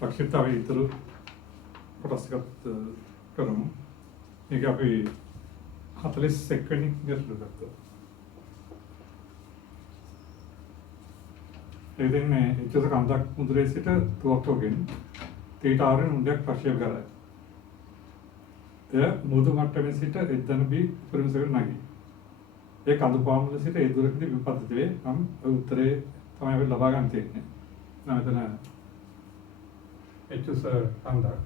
ප්‍රක්ෂිප්තාවේ ඉතුරු කොටස් ටිකත් කරමු. මේක අපි 41 වෙනි ගැටලුව ගත්තා. ඒ දෙන්නේ ඉච්ඡත කන්දක් මුදුරේ සිට තුවක්කුවකින් තීට ආරෙන් උණ්ඩයක් ප්‍රක්ෂේප කරයි. එය මුදු මට්ටමේ සිට එද්දනබී පරිමසකට නැගී. ඒ කඳු පාමුල සිට ඒ දුරකදී විපත්ති වේ. නම් උත්තරේ තමයි අපි ලබා ගන්න තියෙන්නේ. නැවතන එච්චස කන්දක්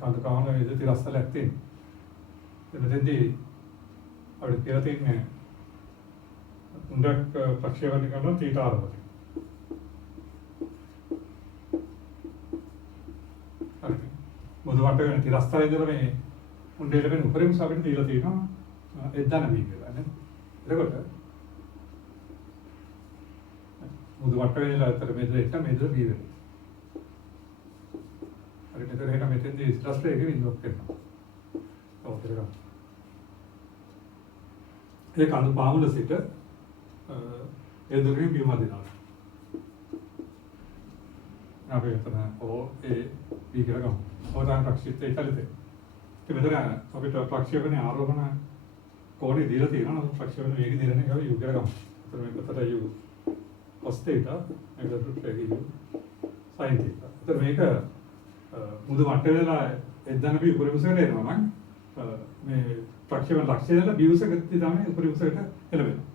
කඳු පාමුල වේද තිරස්තලයක් තියෙනවා. එතෙන්දී අපිට කියලා තියෙන්නේ උණ්ඩයක් ප්‍රක්ෂේපණය කරන තීට ආරවල. හරි. මුදු මට්ටමේ තිරස්තලයේ ඉඳලා මේ උණ්ඩේ ලැබෙන උපරිම සාපේට දීලා තියෙනවා එද්දනබී කියලා නේ. එතකොට මුදු මට්ටමේ ඉඳලා අතර මෙතන එක මෙතන බී වෙනවා. හරි මෙතන එක මෙතෙන්දී තිරස්තලයේ එක වින්දුවක් වෙනවා. ඔව් ඒක. ඒ කඳු පාමුල සිට ඒ දුරින් බිම දිනවා. අපි එතන ඒ බී කියලා ගමු. ඔතන ප්‍රක්ෂිප්තය ඉතලෙතේ. ඒ මෙතන අපිට ප්‍රක්ෂේපණයේ ආරෝහණ කෝණය දීලා තියෙනවා. නමුත් ප්‍රක්ෂේපණ වේගය දීලා නැහැ. අපි යු කියලා ගමු. එතන මේකට යු cos θ මේක රුට් එකේ යු sin θ. එතන මේක මුදු මට්ටමේ වෙලා එද්දනබී උපරිමසකට එනවා නම් මේ ප්‍රක්ෂේපණ ලක්ෂ්‍යය දලා බියුසකට තමයි උපරිමසකට එළවෙනවා.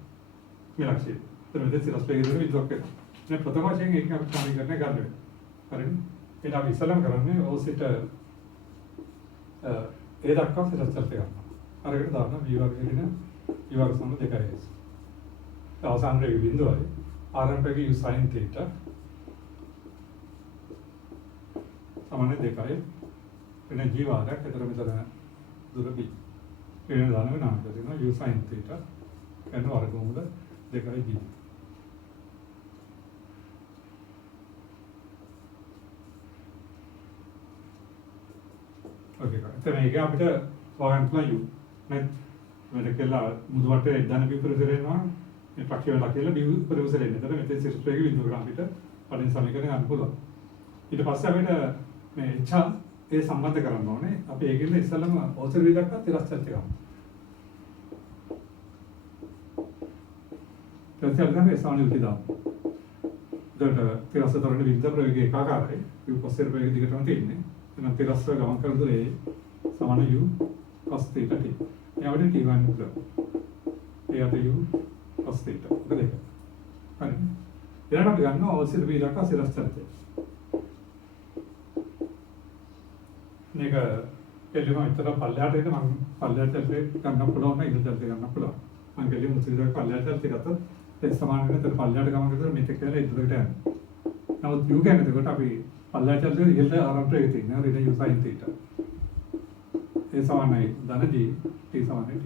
මේ ලක්ෂ්‍යය. එතන මෙතන සිරස්පේගේ දුර විද්‍යාවක් වෙනවා. මේ ප්‍රථම වශයෙන් ඒක අපි සමීකරණය ගන්න වෙනවා. හරිද? ඒක අපි ඉස්සලම කරන්නේ ඕසිට ඒ දක්වා සිරස්චලත ගන්නවා. අරකට දාන්න v වර්ගය දින u වර්ග සම 2යි. අවසාන රේඛ බිඳුවයි ආරම්භකයේ u sin θ සමාන 2යි. වෙන g වාරයක්. ඒතර මෙතන දුර b. වෙන දාන වෙනවා. දෙනවා u sin θ යන වර්ගමූල 2යි g. ओके तो මේක අපිට හොයන්න පුළුවන් u net මෙතන කියලා මුදු වටේ එද්දනබී පරිසරේනවා මේ ප්‍රක්ෂේපණ ලක්ෂ්‍යල බිව් පරිසරේ නේද මෙතන සිස්ට්‍රේගේ බිඳුව ගන්න අපිට පරිණ සමීකරණය ගන්න පුළුවන් ඊට පස්සේ අපිට මේ ඉච්ඡා ඒ සම්බන්ධ කරන්න ඕනේ අපි ඒකෙල්ල ඉස්සෙල්ලම ඕසර් වී දක්වා තිරස්චලත ගන්න තිරස්චලත ගන්න ඒ සාමාන්‍ය විදිහට දාන්න එතකොට තිරස්චලතරණ විද්‍යා ප්‍රයෝගයේ ඒකාකාරයි u පස්සේ ප්‍රයෝගය දිගටම තියෙන්නේ එහෙනම් තිරස්ව ගමන් කරන දුරේ සමාන u cos θ t. එයාට t1 පුළුවන්. එයාට u cos θ. මොකද ඒක? හරි. ඊළඟට අපි ගන්නවා අවශ්‍ය වී දක්වා සිරස්චලතය. මේක එළියම විතර පල්ලෙහාට එන්න මම පල්ලෙහාට ගන්න පුළුවන් නේද? ඉඳලා ගන්න පුළුවන්. මම එළියම මුසිරක් පල්ලෙහාට ගත්තොත් ඒ සමාන වෙන තර පල්ලෙහාට ගමන් කරලා මෙතෙක් කියලා ඉදිරියට යනවා. නමුත් u කියන්නේ එතකොට අපි පල්ලෙහාට යද්දී ඉහළ ආරම්භයේ තියෙනවා ඍණ u sin θ. ඒ සමානයි ධන g t සමානයි t.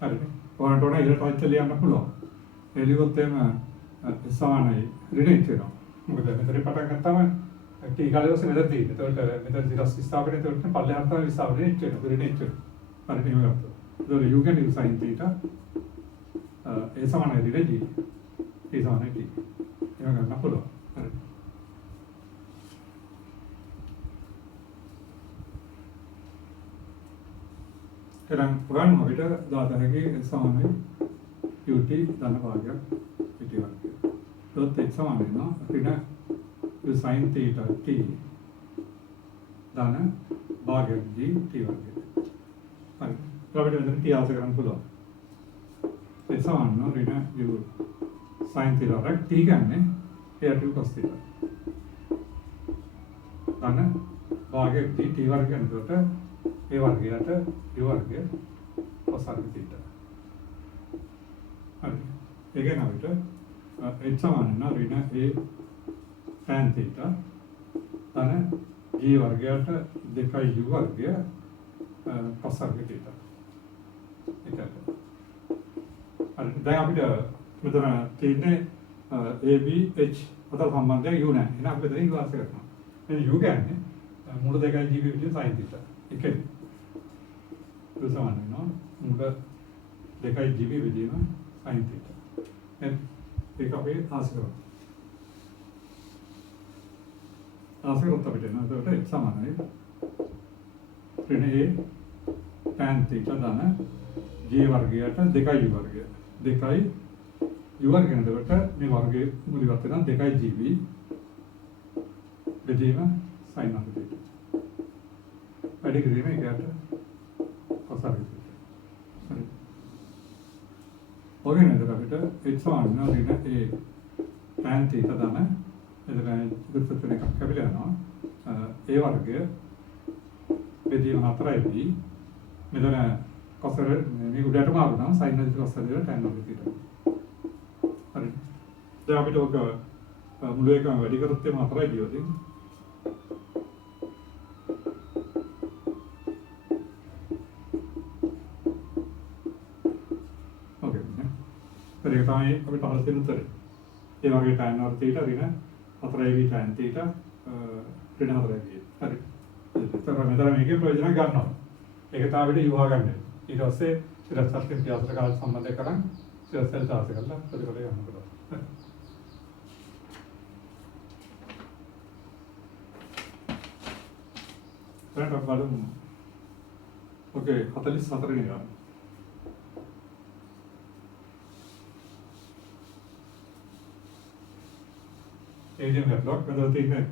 හරිද? ඔයාලට උන ඉහළට පස්සට ලියන්න පුළුවන්. එළියොත් එම සමානයි ඍණ h වෙනවා. මොකද මෙතන පටන් ගත්තාම t කාලේ ඔස්සේ මෙතන තියෙන්නේ. එතකොට මෙතන දිරස් විස්ථාපනය එතකොට පල්ලෙහාට තමයි විස්ථාපනය h වෙනවා. ඍණ h වෙනවා. හරිද? එහෙම ගත්තා. එතකොට u කියන්නේ u sin θ. ඒ සමානයි ඍණ g t සමානයි t. එහෙම ගන්න පුළුවන්. හරිද? එනම් ගන්න අපිට දාතනගේ සමානයි ut ධන භාගයක් පිටි වර්ගය. ඒත් එක් සමාන වෙනවා ඍණ u sin θ t ධන භාගයක් g t වර්ගය. හරි. අපිට මෙතන t ආස කරන්න පුළුවන්. ඒ සමාන වෙනවා ඍණ u sin θ වර්ග t ගන්නේ එයට u cos θ. ධන භාගයක් g t වර්ග කරනකොට ඒ වර්ගයට u වර්ගය cos θ. හරි. ඒක නවිට h සමාන වෙනවා ඍණ a tan θ ධන g වර්ගයට 2u වර්ගය cos θ. ඒකට. හරි. දැන් අපිට මෙතන තියෙන්නේ ab h අතර සම්බන්ධය u නැහැ. එහෙනම් අපි දෙක ඉවාස කරනවා. මේ u කියන්නේ මූල 2යි g විදිහට sin θ. ඒකයි. u සමාන වෙනවා මූල 2යි g විදිහම sin θ. ඒක අපි ආස කරනවා. ආසකරොත් අපිට එනවා. එතකොට x සමානයි ඍණ a tan θ ධන j වර්ගයට 2u වර්ගය. 2u වර්ගය එතකොට මේ වර්ගයේ මුල ඉවත් වෙනවා 2gb බෙදීම sin θ. වැඩි කිරීම එකට cos θ. හරි. ඔගේ නේද අපිට x සමාන වෙනවා ඍණ a tan θ ධන එතන ඉදිරියට එකක් කැපිලා යනවා. a වර්ගය බෙදීම 4යි මෙතන cos මේ උඩට මාරු නම් sin θ cos θ tan θ. හරි. දැන් අපිට ඔක මුල එකම වැඩි කරොත් එම 4යි කියෝදී. ඕකේ නේ. ඒක තමයි අපිට අහලා තියෙන උත්තරේ. ඒ වගේ tan r θ ඍණ 4ab tan θ ඍණ 4ab. හරි. ඒතර මෙතන මේකේ ප්‍රයෝජන ගන්නවා. ඒක තමයි අපිට යොහා ගන්න. ඊට පස්සේ සිරස්තත්යෙන් පියාසර කාල සම්බන්ධය කරන් සිරස්තල් දාස කරලා ප්‍රතිඵලය ගන්න පුළුවන්. දැන් අපි බලමු. ඕකේ 44 වෙනි ගාන. ඒජන් ගැටලොක් මෙතන තියෙන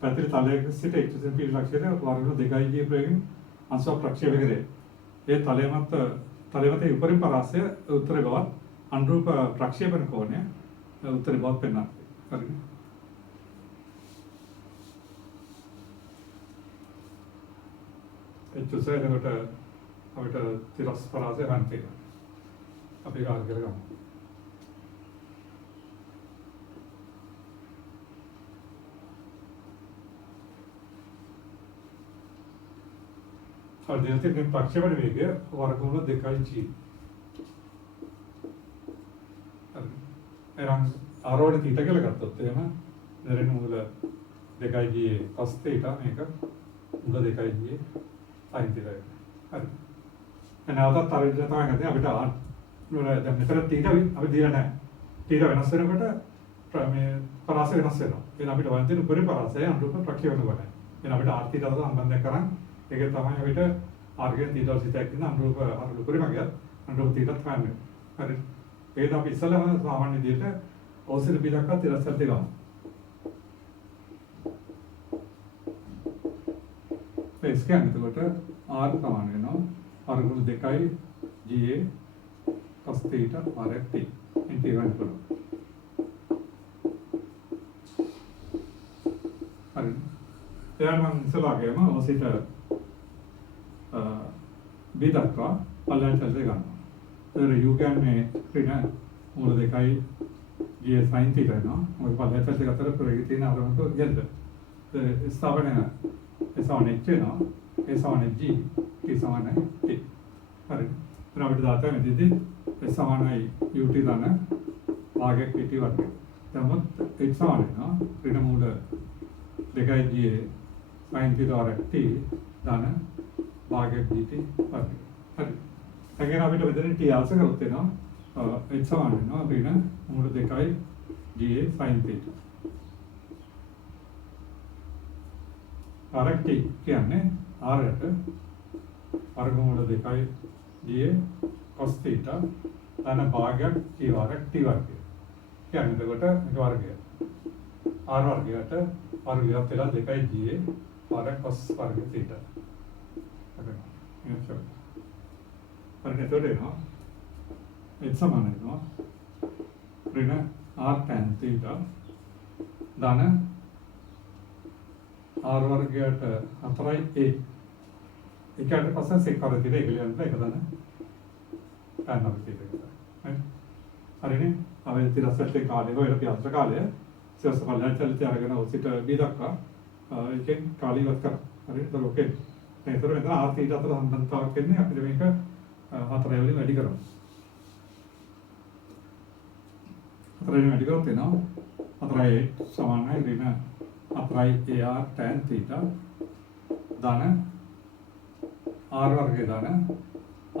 පැතිරි තලයක සිට එක්සෙන් පිළිලක්ෂයට වර්ග 2යි ප්‍රයෝගයෙන් අංශ ප්‍රක්ෂේප කරේ. ඒ තලය මත උපරිම පරාසය උත්තර බවත් අනුරූප ප්‍රක්ෂේපණ කෝණය උත්තර බවත් පෙන්වනවා. හරිද? ඒ චුසයකට අපිට තිරස් පරාසය ගන්න තියෙනවා. අපි ගාල් කරගමු. අධ්‍යයනයේ මේ ප්‍රක්ෂේපණ වේගය වර්ගමූල 2g. හරි. එරන් ආරෝහණ θ කියලා ගත්තොත් එහෙම දැනෙන මූල 2g cos θ මේක මූල 2g sin θ. හරි. එනවාට තරජ තමයි ගන්නේ අපිට දැන් මෙතන θ අපි දීලා නැහැ. θ වෙනස් වෙනකොට මේ පරාසය වෙනස් වෙනවා. එහෙනම් අපිට වань තියෙන උපරිම පරාසය අනුරූප ප්‍රක්ෂේපණ කරනවා. එහෙනම් අපිට r θ සම්බන්ධ කරන් ඒක තමයි අපිට ආර්ගෙන් තීටා සිතක් කියන අනුරූප උපරිමයක් අනුරූප තීටත් ගන්න. හරි. ඒක අපි ඉස්සෙල්ලාම සාමාන්‍ය විදිහට ඕසිර බි දක්වා තිරස්සල් දෙක ගමු. ඒ ස්කෑන් එතකොට r සමාන වෙනවා වර්ගමූල 2යි ga cos θ rft ඉන්ටිග්‍රල් කරනවා. හරි. එයාම ඉස්සෙල්ලාගේම ඕසිට b දක්වා පල්ලෙහාට චලනය ගන්නවා. ඒතර u කියන්නේ ඍණ මූල 2යි g sin θ වෙනවා. මොකද පල්ලෙහාට චලනය අතර ප්‍රවේගය තියෙන අරමුණක යද්ද. ඒ ස්ථාපනය ඒ සමාන h වෙනවා. ඒ සමාන g t සමානයි t. හරි. එතන අපිට දාතම මෙතෙන්දී ඒ සමානයි ut ධන භාගයක් pt වර්ගය. තමොත් h සමාන වෙනවා ඍණ මූල 2යි g sin θ rft ධන භාගයක් dt වර්ගය. හරි. දැන් අපිට මෙතන t ආස කරොත් එනවා h සමාන වෙනවා ඍණ මූල 2යි ga sin θ. rft කියන්නේ r ට වර්ගමූල 2යි ga cos θ ධන භාගයක් t වර්ග t වර්ගය. කියන්නේ එතකොට මේක වර්ගය. r වර්ගයට වර්ගයක් වෙලා 2යි ga වර්ග cos වර්ග θ. හරි එතකොට එනවා h සමාන වෙනවා ඍණ r tan θ ධන r වර්ගයට 4a එකට පස්සේ sec වර්ග තියලා ඒක ලියන්න එක දන tan වර්ග තියලා. හරිනේ. අපි තිරස්සල්ට කාලේ හොයලා පියාසර කාලය සියස් පල්ලෙහාට චලිතය අරගෙන ඔසිට b දක්වා එකෙන් කාලය ඉවත් කරා. හරි. ඒක ඕකේ. ඒතර මෙතන r θ අතර සම්බන්ධතාවයක් වෙන්නේ අපිට මේක 4 වලින් වැඩි කරමු. 4 වලින් වැඩි කරොත් එනවා 4a සමානයි ඍණ 4i ar tan θ ධන r වර්ගය ධන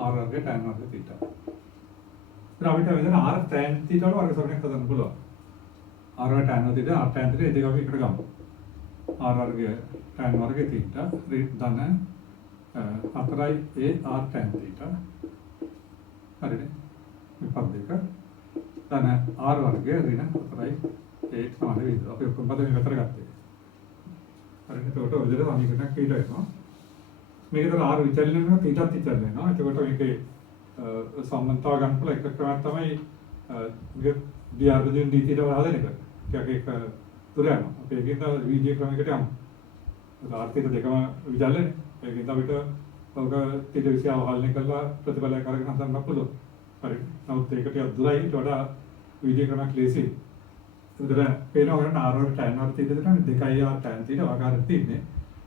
r වර්ගය tan වර්ග θ. ඉතින් අපිට මෙතන r tan θ වල වර්ග සමනයක් හදන්න පුළුවන්. r වර්ග tan θ r tan θ දෙක අපි එකට ගමු. R වර්ගය tan වර්ගය θ ධන 4 a r tan θ හරිනේ මේ පද දෙක ධන r වර්ගය ඍණ 4 a සමාන වේද අපි ඔක්කොම පද මේ විතර ගත්තේ හරිනේ එතකොට ඔය විදිහට සමීකරණයක් පිට වෙනවා මේකේතර r විචලන වෙනවා θත් විචලන වෙනවා එතකොට මේකේ සම්බන්ධතාව ගන්න පුළුවන් එක ක්‍රමයක් තමයි මේක dr බෙදීන් dt ට හදන එක ටිකක් ඒක දුර යනවා අපි ඒකෙන්ද වීඩියෝ ක්‍රමයකට යමු r θ දෙකම විචලනේ ඒකෙන්ද අපිට ඔක θ විශ්යාව හල්නේ කරලා ප්‍රතිඵලයක් අරගෙන හදන්න පුළුවන් හරි නමුත් ඒක ටිකක් දුරයි ඊට වඩා වීඩියෝ ක්‍රමයක් ලේසි උදේට පේනවා වරන r වර්ග tan වර්ග θ දෙකට 2r tan θ වගාරක් තියෙන්නේ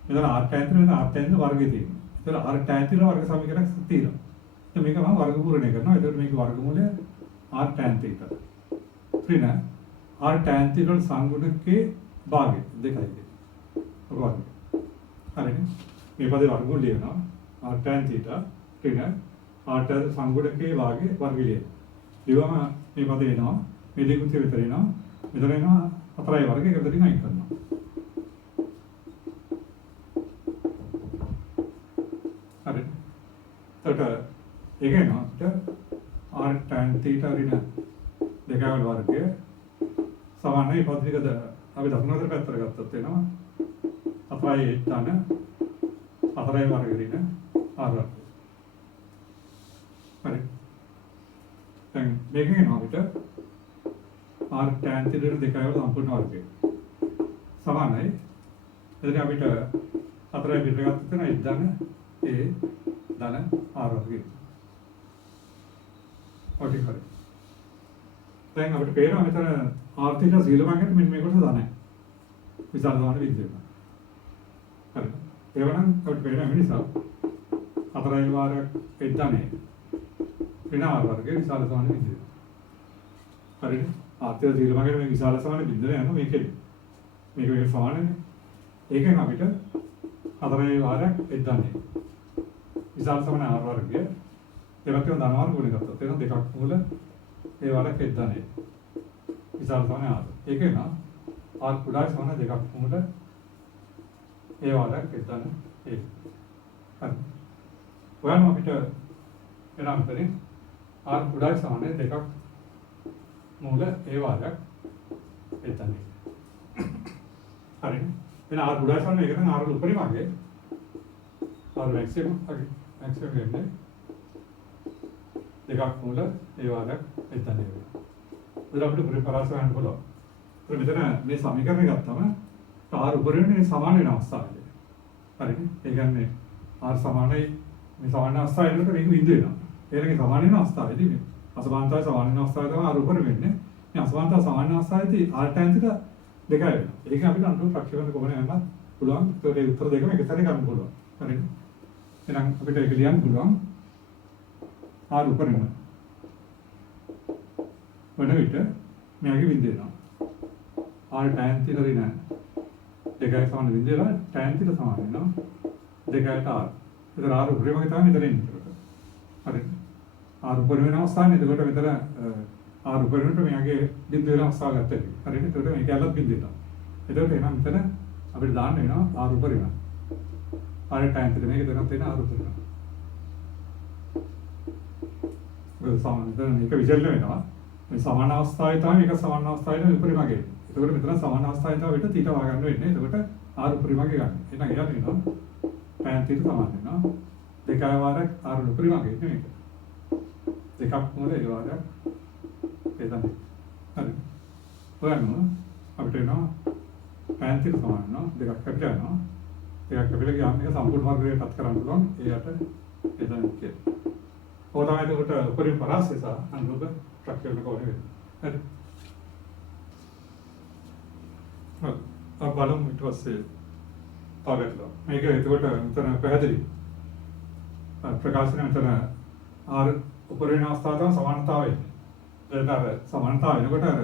මෙතන r tan θ වෙන r tan වර්ගය තියෙනවා ඒතර r tan θ වර්ග සමීකරණයක් තියෙනවා දැන් මේක මම වර්ගමූලණය කරනවා එතකොට මේක වර්ගමූලය r tan θ ඍණ r tan θ වල සංගුණකේ භාගය දෙකයි ඔක වර්ගය හරිනේ මේ පදේ වර්ගමූල ලියනවා r tan θ ඍණ r tan සංගුණකේ භාගය වර්ගය ලියවම මේ පදේ එනවා මේ දෙකුත් විතර එනවා මෙතන එනවා 4 වර්ගය එකට දෙකකින් අයින් කරනවා හරි එතකොට ඒක එනවා r tan θ ඍණ දෙකවල වර්ගය සමානයි පදිකද අපි දකුණු අතට පැත්තට ගත්තොත් එනවා 4 ධන 4 වර්ග ඍණ r වර්ගය හරි දැන් මේකෙන් එනවා අපිට r tan θ ඍණ දෙකවල සම්පූර්ණ වර්ගය සමානයි එතන අපිට 4 පිට ගත්තොත් එනවා 1 ධන a ධන r වර්ගය ඔටි හරි දැන් අපිට පේනවා මෙතන r θ 0 ගන්නකොට මෙන්න මේකට දානයි විශාල දාන විදිහට හරි ඒවනම් අපිට පේනවා මේ නිසා 4 වාරයක් 1 ධනේ ඍණ r වර්ගයේ විශාල දාන විදිහට හරිනේ r θ 0 ගන්නකොට මේ විශාල සමාන බිඳුව යනවා මේකෙදි මේක සමානනේ ඒකෙන් අපිට 4 වාරයක් 1 ධනේ විශාල සමාන r වර්ගය ඒවත් කියන ධන වර්ග ගුණ ගත්තොත් එනවා දෙකක් මූල ඒ වරක් 1 ධනේ විශාල සමාන r ඒක එනවා r කුඩා සමාන දෙකක් මූල ඒ වරක් 1 ධන ඒ හරි ඔයනම් අපිට එනම් කරේ r කුඩා සමාන දෙකක් මූල ඒ වරක් 1 ධනේ හරි එහෙනම් r කුඩා සමාන එක නම් r උපරිමගේ r maximum ගන්නේ දෙකක් මූල ඒ වරක් 1 ධනේ වෙනවා. ඒත් අපිට පරිපරාස ගන්න පුළුවන්. ඒත් මෙතන මේ සමීකරණය ගත්තම r උපරිමනේ සමාන වෙන අවස්ථාවේදී. හරිනේ? ඒ කියන්නේ r සමානයි මේ සමාන අවස්ථාවේදී මේක බිඳු වෙනවා. ඒකේ සමාන වෙන අවස්ථාවේදී මේ අසමානතාවය සමාන වෙන අවස්ථාවේ තමයි r උපරිම වෙන්නේ. මේ අසමානතාව සමාන වෙන අවස්ථාවේදී r tan θ දෙකයි වෙනවා. ඒක අපිට අනුව ප්‍රක්ෂේපණ කොහොමද යන්නත් පුළුවන්. ඒකේ උත්තර දෙකම එක සැරේ ගන්න පුළුවන්. හරිනේ? එහෙනම් අපිට ඒක ලියන්න පුළුවන්. r උපරිම වන විට මෙයාගේ බිඳ වෙනවා r tan θ ඍණ දෙකයි සමාන බිඳ වෙලා tan θ සමාන වෙනවා දෙකයට r එතන r උපරිමගේ තමයි මෙතන එන්නේ හරි r උපරිම වෙන අවස්ථාවේ එතකොට මෙතන r උපරිමට මෙයාගේ බිඳ වෙන අවස්ථාව ගත්තා හරිනේ එතකොට මේක ඇලත් බිඳ වෙනවා එතකොට එහෙනම් මෙතන අපිට දාන්න වෙනවා r උපරිම r tan θ මේක දෙනත් වෙන r උපරිම සමාන මේක විචලන වෙනවා මේ සමාන අවස්ථාවේ තමයි මේක සමාන අවස්ථාවේ උපරිමගේ එතකොට මෙතන සමාන අවස්ථාවේ තමයි අපිට θ හොයාගන්න වෙන්නේ එතකොට r උපරිමගේ ගන්න එහෙනම් එයා වෙනවා tan θ සමාන වෙනවා දෙකයි වාරයක් r උපරිමගේ නෙමෙයි දෙකක් මොකද ඒ වාරයක් එතන හරි හොයන්න අපිට වෙනවා tan θ සමාන වෙනවා දෙකක් කැපිට යනවා දෙකක් කැපිලා ගියාම මේක සම්පූර්ණ වර්ගයටත් කරන්න පුළුවන් එයාට එතන කියලා ඕනෑම එතකොට උපරිම පරාසය සහ අනුරූප ප්‍රක්‍රියාවක ඕනේ වෙනවා. හරි. බලමු ඊට පස්සේ තාගටලා. මේක එතකොට මෙතන පැහැදිලි. ප්‍රකාශනය මෙතන r උපරිම අවස්ථාව තමයි සමානතාවය. ඒක අර සමානතාවය එනකොට අර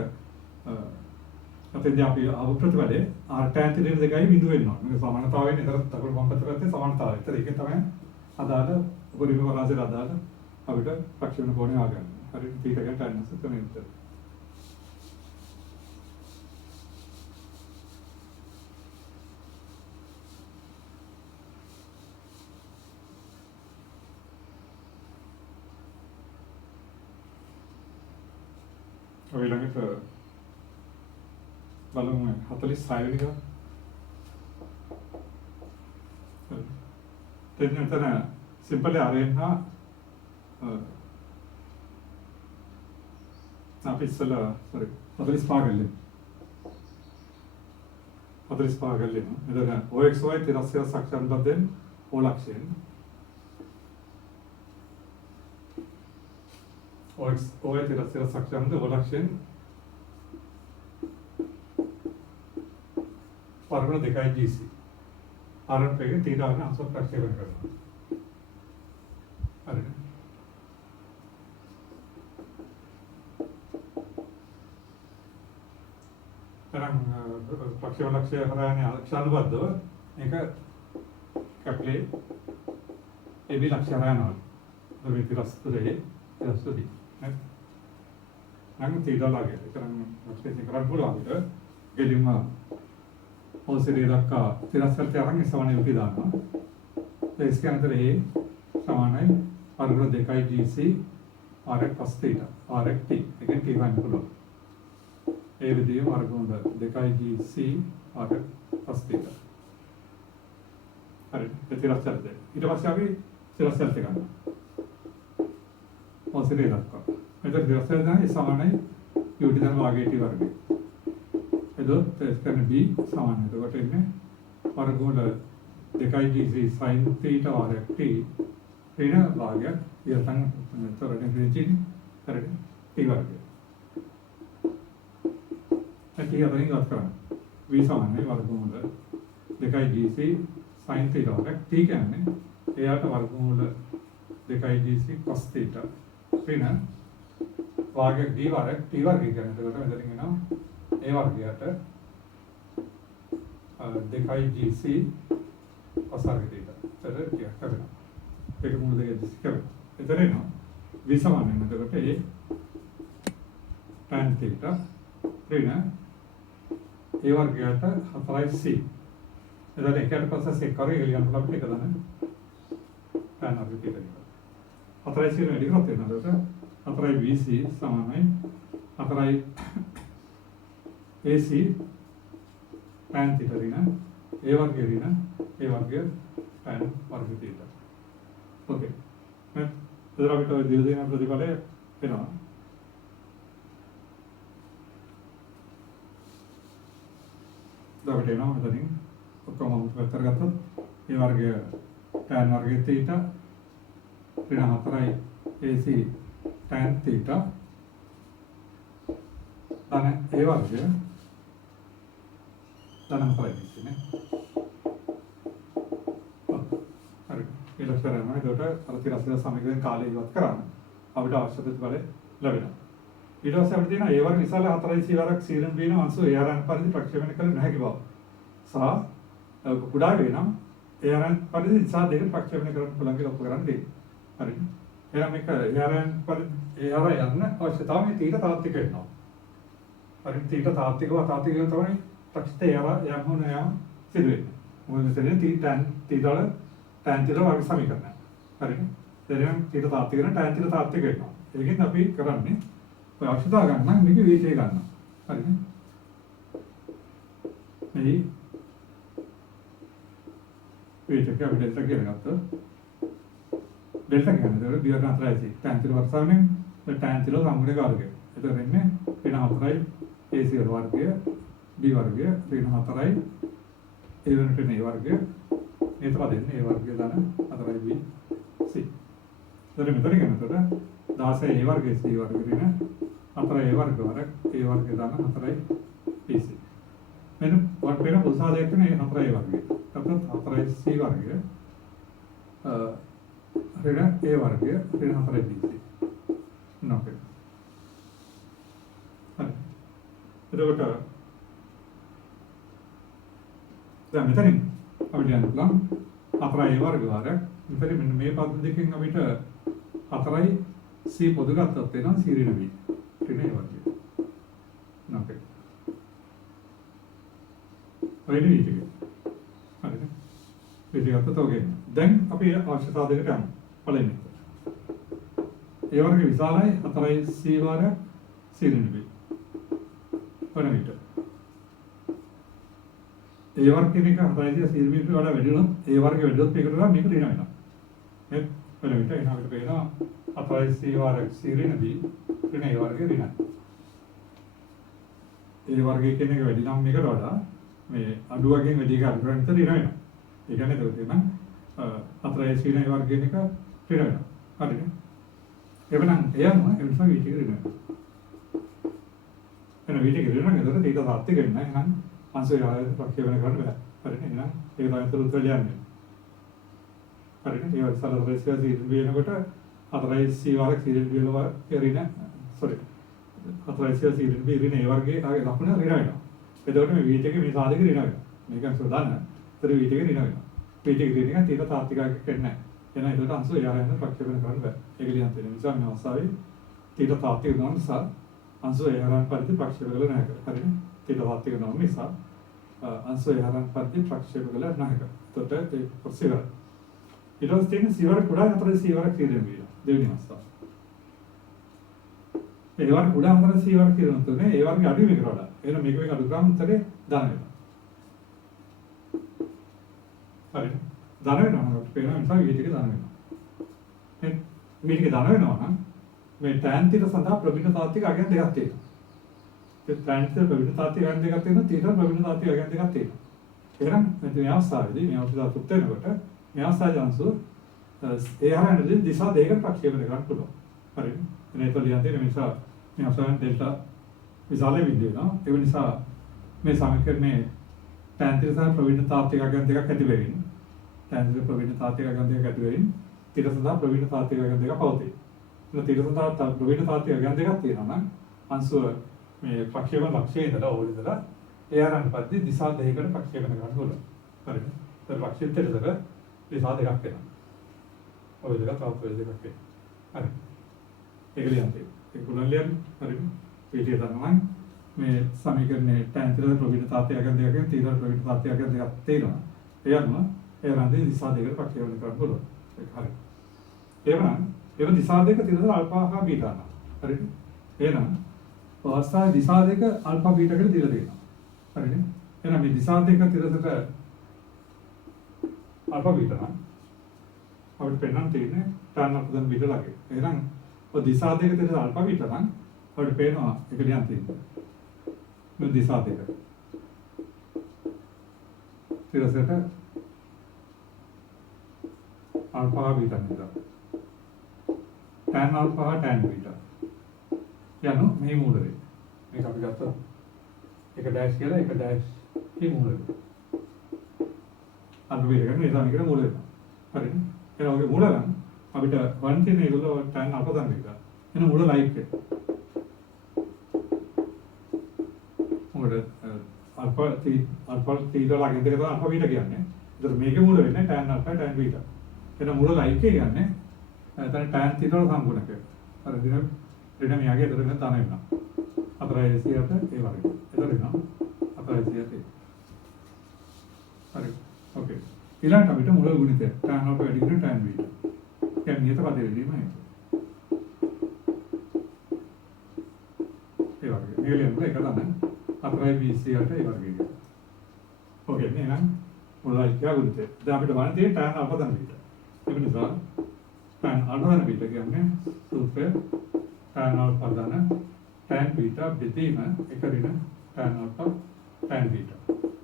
අපිට අපි අවප්‍රතිපලයේ r tan θ දෙකයි බිඳුව වෙනවා. මේක සමානතාවයෙන් ඉතර තකුළු වම් පැත්තේ සමානතාවය. ඒතර ඒකෙන් තමයි අදාළ උපරිම පරාසයට අදාළ අපිට ප්‍රක්ෂේපණ කෝණය ආගන්න. හරි θ ගැන tan නැස තමයි උත්තර. ඔය ළඟට බලමු 46 වෙනි එක. තෙන්නතන සිම්පලි අරෙන්හා අපි ඉස්සලා sorry 45 ගල්ලේ 45 ගල්ලේ නේද? OXY තිරස්සිය සක්ෂන් බද්දෙන් O ලක්ෂයෙන් OXY තිරස්සිය සක්ෂන්ද O ලක්ෂයෙන් වර්ගන 2යි GC ආරම්භ එකේ තීටා වෙන අංශ ප්‍රක්ෂේපණය කරනවා. හරිද? තරම් ප්‍රක්ෂේපණ ලක්ෂය හරහානේ අක්ෂානුබද්ධව මේක කැප්ලේ AB ලක්ෂය හරහානවා. මේ තිරස්තුරේ තිරස්තුදී නේද? නම් තීටා ලාගේ තරම් ලක්ෂය කරන්න පුළුවන් අපිට ගෙලිම ඔසිරිය දක්වා තිරස්තරට අරන් සමාන යුටි දානවා. ඒ ස්කැනරේ සමානයි වර්ග 2යි GC RX cos θ RXT එකෙන් T ගන්න පුළුවන්. ඒ විදිහේ වර්ගමූල 2යි GC RX cos θ. හරි. ඒ තිරස්තරද. ඊට පස්සේ අපි තිරස්තරට ගන්නවා. ඔසිරිය දක්වා. මෙතන තිරස්තර දාන්නේ සමානයි යුටි ධන වාගේ T වර්ගය. එතකොට ස්කැන B සමානයි. එතකොට එන්නේ වර්ගමූල 2යි GC sin θ RXT ऋण भाग्य यथांग तो रटने के लिए करने टी वर्ग है टी अपनी बात करें वी सामान्य वर्गमूल दिखाई GC sin थीटा है ठीक है हमने ए आठ वर्गमूल दिखाई GC cos थीटा ऋण भाग्य डी वर्ग टी वर्ग क्या है तो मतलब इधर ना ए वर्ग आता दिखाई GC cos थीटा चलो क्या करना एक मूल देगा जिसके इधर है ना विसमान है मतलब कि ये tan थीटा ऋण ए वर्ग गया था हतराई C इधर एक क्या पास से करे एलियन मतलब क्या करना है tan वर्ग थीटा हतराई C में लिखा होता है ना तो हतराई BC समान है हतराई AC tan थीटा ऋण ए वर्ग tan वर्ग थीटा ओके मैं इधर अभी तो धीरे धीरे प्रतिफल है फिर ना दाबिटे ना इधर नहीं उसको हम बेहतर करते ये वर्ग tan वर्ग थीटा फिर हम हतराई AC tan थीटा दाने ए वर्ग दाने हतराई BC ने ලක්ෂ කරනවා. ඒකට අර තිරස්සිය සමීකරණ කාලය ඉවත් කරන්න අපිට අවශ්‍ය ප්‍රතිඵලය ලැබෙනවා. ඊට පස්සේ අපිට තියෙනවා A වර්ග විශාල 4C වරක් සීරණ බින අංශු ARN පරිදි ප්‍රක්ෂේපණය කළ නොහැකි බව. සහ කුඩා වේනම් ARN පරිදි නිසා දෙක ප්‍රක්ෂේපණය කරන්න පුළුවන් කියලා ඔප්පු කරන්න දෙයි. හරිද? එහෙනම් මේක ARN පරිදි AR යන්න අවශ්‍යතාවය තීට තාත්වික වෙනවා. හරිද? තීට තාත්විකව තමයි ප්‍රක්ෂිත AR යම් හොන යම් සිදු වෙන්නේ. මොකද මෙතන තීට වල tan θ වර්ග සමීකරණය. හරිද? දැන් θ තාත්වික වෙන tan θ තාත්වික වෙනවා. ඒකෙන් අපි කරන්නේ ඔය අවශ්‍යතාව ගන්න මේක වේගය ගන්නවා. හරිද? මේ වේගය අපි ඩෙල්ටා කියලා ගත්තා. ඩෙල්ටා කියන්නේ ඒක දිගට අතරයි tan θ වර්ග සමයෙන් tan θ සම්මුතිය වර්ගය. එතකොට එන්නේ ඍණ 4යි AC වර්ගය B වර්ගය ඍණ 4යි A වෙනට A වර්ගය ये तो देने ए वर्ग दाना अतराई B C इधर में तरीके में तो ना दास है ए वर्ग C वर्ग ऋण अतराई ए वर्ग दाना अतराई BC मैंने वर्ग पे ना पुष्पा देखते हैं अतराई वर्ग तब तक अतराई C वर्ग ऋण ए वर्ग ऋण अतराई BC नौके इधर बटा දැන් මෙතනින් අපිට යන්න පුළුවන් 4 වර්ග වාරයක්. මෙතන මෙන්න මේ පද්ධතියකින් අපිට 4යි C පොදු ගත්තොත් වෙනවා C ඍණ B. ඍණ A වර්ගය. නෝකේ. ඔය විදිහට. හරිද? විදිහට තෝගේ. දැන් අපි අවශ්‍යතාව දෙකට යමු. පළවෙනි. A වර්ග විශාලයි 4යි C වාරයක් C ඍණ B. වෙන විට ඒ වර්ග කියන එක 400 සීරීමට වඩා වැඩි වුණොත් ඒ වර්ගය වැඩි වුණොත් මේකට වඩා මේක ඍණ වෙනවා. නේද? වෙන විට එන අපිට පේනවා 400 වර්ග සීරීනදී ඍණ ඒ වර්ගය ඍණයි. ඒ වර්ගය කියන එක වැඩි නම් මේකට වඩා මේ අඩු වර්ගයෙන් වැඩි එක අඩු කරන විතර ඍණ වෙනවා. ඒ කියන්නේ ඒක නම් 400 ඍණ වර්ග කියන එක ඍණ වෙනවා. හරිනේ? එවනම් එයම එනිසා වීටික ඍණ වෙනවා. එන වීටික ඍණ නේද? ඒක තාත්තික වෙන්නේ නැහැ. එහෙනම් අංශය ප්‍රක්‍රියාව කරන්න බෑ. හරිනේ? එහෙනම් ඒක තමයි උත්තර ලියන්නේ. හරිනේ? ඒ වගේ සලරේසියා සීරීන් වෙනකොට 400 වර්ග සීරීන් වල ඍණ sorry 400 සීරීන් ඍණ ඒ වර්ගයේ ආගේ ලකුණ ඍණ වෙනවා. එතකොට මේ වීටික මේ සාධක ඍණ වෙනවා. මේක අංශය දාන්න. ඒතර වීටික ඍණ වෙනවා. වීටික ඍණ එක තීර තාත්තිකයක් වෙන්නේ නැහැ. එහෙනම් ඒකට අංශය යාරෙන් ප්‍රක්‍රියාව කරන්න බෑ. ඒක ලියන්න තියෙන නිසා මේ අවස්ථාවේ තීර තාත්තික වෙන නිසා අංශය යාරෙන් පරිදි ප්‍රක්‍රියාව කළ නැහැ. හරිනේ? තීර තාත්තික වෙන නිසා අංශය යාරෙන් පරිදි ප්‍රක්‍රියාව කළ නැහැ. එතකොට ඒ ප්‍රොසීජර් ඊට පස්සේ තියෙන සිවර කුඩා 400 වර්ග සීරීන් වෙනවා. දෙවෙනි අවස්ථාව. ඒ වර්ග කුඩා 400 වර්ග සීරීන් තුනේ ඒ වර්ගය අඩු මේකට වඩා. එහෙනම් මේක අඩු කරාම උත්තරේ ධන වෙනවා. හරිනේ? ධන වෙනවා නම් අපිට පේනවා නිසා මේ ටික ධන වෙනවා. මේ ටික ධන වෙනවා නම් මේ tan θ සඳහා ප්‍රවිණ තාත්තික අගයන් දෙකක් තියෙනවා. ඒ tan θ ප්‍රවිණ තාත්තික අගයන් දෙකක් තියෙනවා, θ ප්‍රවිණ තාත්තික අගයන් දෙකක් තියෙනවා. එහෙනම් මේ අවස්ථාවේදී මේ අවස්ථාව තුත් වෙනකොට මේ අවස්ථාවේ අංශු ඒ හරියට දිශා දෙකකට ප්‍රක්‍රියාව කරන්න පුළුවන්. හරිනේ? එනේ તો ලියන්න තියෙන නිසා මේ අවස්ථාවෙන් ඩෙල්ටා විශාල බිඳුව වෙනවා. ඒ නිසා මේ සමීකරණයේ tan θ සහ ප්‍රවිණ තාත්තික අගයන් දෙකක් ඇති වෙමින් tan θ ප්‍රවිණ තාත්තික අගයන් දෙකක් ඇති වෙමින් θ සඳහා ප්‍රවිණ තාත්තික අගයන් දෙකක් පවතී. එතන θ සඳහා ප්‍රවිණ තාත්තික අගයන් දෙකක් තියෙනවා නම් අංශුව මේ ප්‍රක්‍රියාව ලක්ෂයේ ඉඳලා ඕල් ඉඳලා ඒ ආරම්භ පරිදි දිශා දෙකකට ප්‍රක්‍රියාව කරන්න පුළුවන්. හරිනේ? ඒත් ප්‍රක්‍රියාවෙතර දිශා දෙකක් වෙනවා. ඔය දෙක තවත් දෙකක් වෙනවා. හරි. ඒක ලියන්න තියෙනවා. ඒක පුළුවන් ලියන්න. හරිනේ? පිටිය තමයි මේ සමීකරණයේ tan θ ප්‍රවිණ තාත්තික අගයන් දෙකකින් θ ප්‍රවිණ තාත්තික අගයන් දෙකක් තියෙනවා. ඒ අනුව ඒ රන්දේ දිශා දෙකකට ප්‍රක්‍රියාව කරන්න පුළුවන්. ඒක හරි. එහෙනම් ඒක දිශා දෙක තියෙනවා අල්ෆා හා බීටා නම්. හරිනේ? එහෙනම් අවස්ථාවේ දිශා දෙක අල්ෆා බීටා කියලා දීලා තියෙනවා. හරිනේ? එහෙනම් මේ දිශා දෙක තිරසට අල්ෆා බීටා නම් අපිට පෙන්වන්න තියෙන්නේ tan අපදන් බීටා ළඟ. එහෙනම් ඔය දිශා දෙක තිරසට අල්ෆා බීටා නම් අපිට පේනවා ඒක ලියන්න තියෙන්නේ. මේ දිශා දෙක තිරසට අල්ෆා බීටා නේද? tan alpha tan beta. යනු මේ මූලය. මේක අපි ගත්තා. එක ඩෑෂ් කියලා එක ඩෑෂ් මේ මූලය. අල්ෆා බීටා ගන්න ඒ සමීකරණ මූලය. හරිනේ? එහෙනම් ඔගේ මූල නම් අපිට 1 තියෙන ඒගොල්ලෝ tan alpha ගන්න එක. එහෙනම් මූල ලයික් එක. මොකද alpha theta ලාගෙන් දෙක තමයි alpha beta කියන්නේ. ඒතර මේකේ මූල වෙන්නේ tan alpha tan beta. එහෙනම් මූල ලයික් එක කියන්නේ එතන tan θ වල සම්පූර්ණක. අර ඍණ මෙයාගේ එතන තන වෙනවා. 480ට ඒ වගේ. එතන වෙනවා 480ට. හරි. ඕකේ. ඊළඟට අපිට මුල ගුණිතය tan alpha වැඩි කරන tan beta. දැන් නියත පදේ වෙලීම ඒක. ඒ වගේ. මේ ලියන්න එක තමයි 420ට ඒ වගේ. ඕකේ නේනම් මුලයි කියා ගුණිතය. දැන් අපිට බලන්න තියෙන්නේ tan alpha tan beta. ඒක නිසා tan alpha dan beta කියන්නේ සූත්‍රය tan alpha dan tan beta බෙදීම එක ඍණ tan alpha tan beta.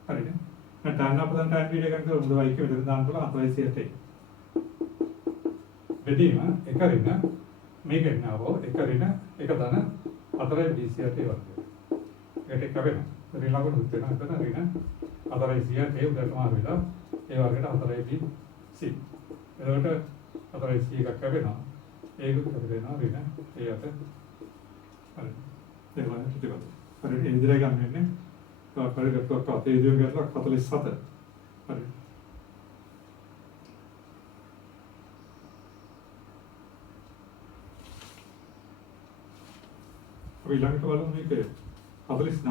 හරිනේ? දැන් tan alpha dan tan beta ගන්න කියලා මුලයි කිය මෙතන දාන්න පුළුවන් 480ට. බෙදීම එක ඍණ මේක එන්නවෝ එක ඍණ එක ධන 420ට ඒ වගේ. ඒකට එක වෙනවා. ඍණ ලකුණු උත් වෙනවා. එතන ඍණ 420ට ඒ උඩට මාරු වෙලා ඒ වගේට 420 එතකොට 480 එකක් ලැබෙනවා. ඒක අපිට දෙනවා ඍණ ඒ අත. හරි. ඒක වගේ පිටිපස්ස. හරි ඉන්ද්‍රිය ගන්න වෙන්නේ. පරිගතක අතේ ඉදිරිය ගත්තා 47. හරි. අපි ළඟට බලමු මේක 49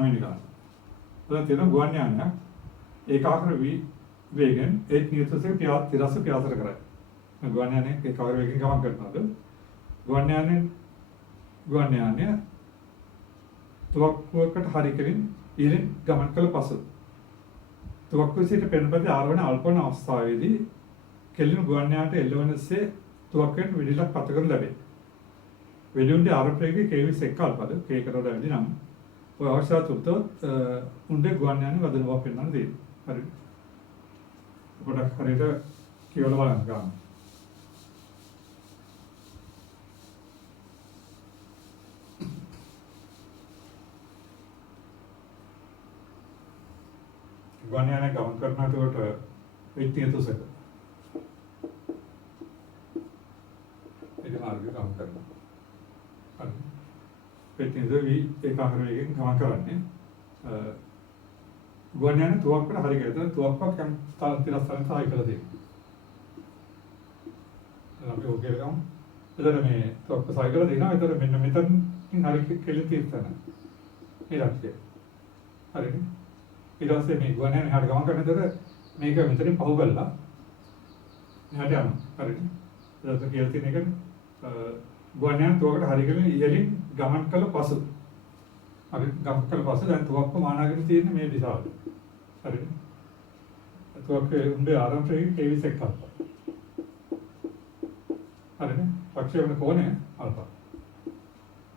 වෙනි ගන්න. දැන් තියෙන ගුවන් යානයක් ඒකාකාර වේගෙන් එක් නියතසක තිරස ප්‍රයාස කරයි. ගුවන් යානයේ ඒ කවර වේගකින් ගමන් කරනවද? ගුවන් යානය තුවක්කුවකට හරි කෙලින් ඉහළින් ගමන් කළ පසු තුවක්කුව සිට පෙනුපත ආරවන අල්පවන අවස්ථාවේදී කෙලින ගුවන් යානයට එල්ලවනසේ තුවක්කුවෙන් වෙඩිලක් පත කරනු ලැබේ. වෙඩිඋණ්ඩේ ආරම්භයේ කේවිස් එක් අල්පද කේකරවල වැඩි නම් ඔය අවශ්‍යතාව තුරතොත් උණ්ඩේ ගුවන් යානය වදන බව පෙන්වන්න දෙයි. හරි. පොඩක් හරියට කියවලා බලන්න ගන්න. ගුවන් යානය ගමන් කරනකොට විත්තිය තුසක ඒක මාර්ගය ගමන් කරනවා. හරි. විත්තිය දෙවි ඒකාකාර වේගයෙන් ගමන් කරන්නේ. ගුවන් යානය තුවක්කට හරි කියලා තුවක්කක් යම් තරස්තරන් සායි කළ දෙන්නේ. අපි ඔය කියලා ගමු. එතන මේ තුවක්ක සායි කළ දෙනවා. එතන මෙන්න මෙතනින් හරි කෙලින් තියෙනවා. ඊළඟට හරිනේ. ඊට පස්සේ මේ ගුවන් යානය මෙහාට ගමන් කරනකොට මේක මෙතනින් පහු කරලා මෙහාට යනවා. හරිද? ඊට කියලා තියෙන එක ගුවන් යානය තුවකට හරි කරගෙන ඉහළින් ගමන් කළ පසු අපි ගමන් කළ පසු දැන් තුවක්ක මානාගෙන තියෙන මේ දිශාවට. හරිද? තුවක්කේ උණ්ඩේ ආරම්භයේ කේවිස් එක් අල්පා. හරිද? පක්ෂයේ කොනේ අල්පා.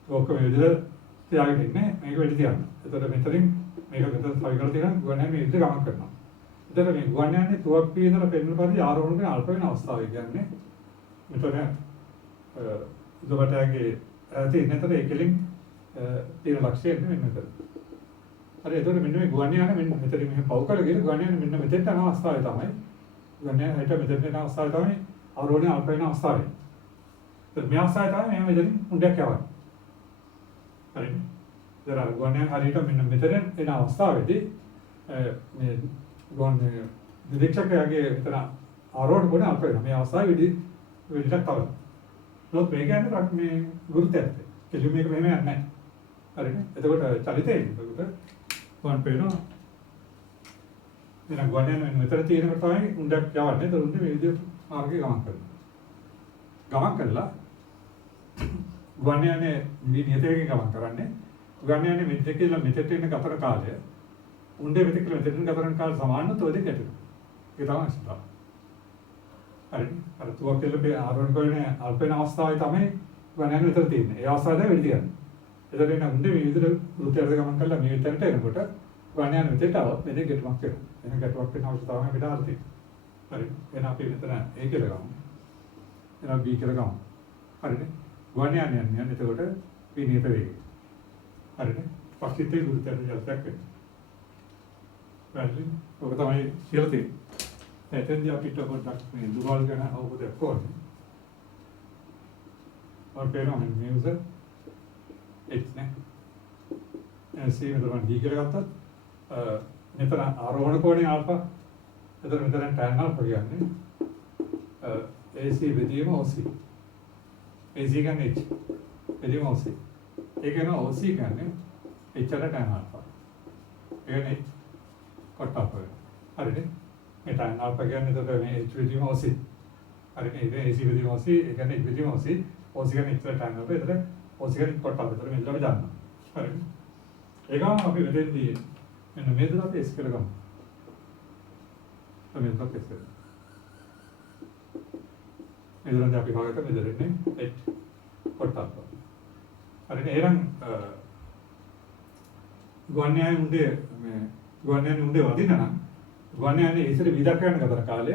තුවක්ක මේ විදිහට තියාගෙන ඉන්නේ මේක වෙඩි තියන්න. එතකොට මෙතනින් මේක මෙතන සවි කරලා තියෙනවා ගුවන් යානය මේ විදිහට ගමන් කරනවා. එතකොට මේ ගුවන් යානයේ තුවක්කුවේ ඉඳලා පෙන්වන පරිදි ආරෝහණ කරන අල්ප වෙන අවස්ථාව කියන්නේ මෙතන උදවටගේ තියෙන නතර ඒකලින් තියෙන ලක්ෂ්‍යය මෙන්න මෙතන. හරි එතකොට මෙන්න මේ ගුවන් යානය මෙන්න මෙතන මෙහෙ පව් කරගෙන ගුවන් යානය මෙන්න මෙතෙන්ට යන අවස්ථාවේ තමයි ගුවන් යානය හිට මෙතෙන්ට යන අවස්ථාවේ තමයි ආරෝහණය අල්ප වෙන අවස්ථාවේ. එතකොට මේ අවස්ථාවේ තමයි මෙහෙම මෙතනින් උණ්ඩයක් යවන්නේ. හරිද? දැන් ගුවන් යානය හරියට මෙන්න මෙතන එන අවස්ථාවේදී මේ ගුවන් නිරීක්ෂකයාගේ මෙතන ආරෝහණ කොට අල්ප වෙනවා. මේ අවස්ථාවේදී වෙඩිටක් තවනවා. නමුත් මේක යන්නේ මේ ගුරුත්වයට. කෙලිම මේක මෙහෙම යන්නේ නැහැ. හරිනේ. එතකොට චලිතේ එතකොට ගුවන් පේනවා. මෙන්න ගුවන් යානය මෙතන තියෙනකොට තමයි උණ්ඩයක් යවන්නේ. ඒතර උණ්ඩේ මේ විදිහට මාර්ගයේ ගමන් කරනවා. ගමන් කළා ගුවන් යානය මේ නියත වේගයෙන් ගමන් කරන්නේ. ගුවන් යානය මෙතෙක් කියලා මෙතෙට එන ගතන කාලය උණ්ඩේ මෙතෙක් කියලා මෙතෙට ගතන කාලය සමානව තෝදේ ගැටෙනවා. ඒක තමයි ස්ථාව. හරි. අර තුවක්කෙල්ලේ ආරෝහණ කරන්නේ අල්ප වෙන අවස්ථාවේ තමයි ගුවන් යානය මෙතන තියෙන්නේ. ඒ අවස්ථාවේ වෙඩි තියන්නේ. එතකොට එන උණ්ඩේ මේ විදිහට වෘත්තයට ගමන් කළා මේ විතරට එනකොට ගුවන් යානය මෙතෙට આવොත් මෙතේ ගැටුමක් වෙනවා. එන ගැටුමක් වෙන අවස්ථාවක් අපිට අර තියෙනවා. හරි. එහෙනම් අපි මෙතන A කියලා ගමු. එහෙනම් B කියලා ගමු. හරිනේ. ගුවන් යානය යන්නේ එතකොට විනියත වේගය. හරිනේ. පස්සිතේ ගුරුත්වයට යටයක් වෙනවා. පැහැදිලි? ඔක තමයි කියලා තියෙන්නේ. එතෙන්දී අපිට පොඩ්ඩක් මේ දුවල් ගැන අවබෝධයක් ඕනේ. और පේනවා මේ user x නේ. c මෙතන d කියලා ගත්තත් මෙතන ආරෝහණ කෝණය ආල්ෆා. එතන මෙතන tan ආල්ෆා කියන්නේ AC බෙදීම OC. AC කියන්නේ h. බෙදීම OC. ඒ කියන්නේ OC කියන්නේ h ට tan ආල්ෆා. ඒ කියන්නේ කොට අපේ. හරිනේ. මේ tan ආල්ෆා කියන්නේ එතකොට මේ h බෙදීම OC. හරිනේ. ඒක AC බෙදීම OC. ඒ කියන්නේ h බෙදීම OC. OC කියන්නේ h ට tan ආල්ෆා. එතකොට OC කියන්නේ කොට අපේ. එතකොට මෙල්ලම දාන්න. හරිනේ. ඒකම අපි මෙතෙන්දී මෙන්න මේ දේ අපි S කියලා ගමු. අපි මෙතන S කියලා. මෙතන අපි හොයකට මෙතනනේ h කොට අපේ. හරිනේ. එහෙනම් ගුවන් යානය උණ්ඩේ මේ ගුවන් යානය උණ්ඩේ වදින නම් ගුවන් යානය ඉස්සර විදක් කරන ගතන කාලය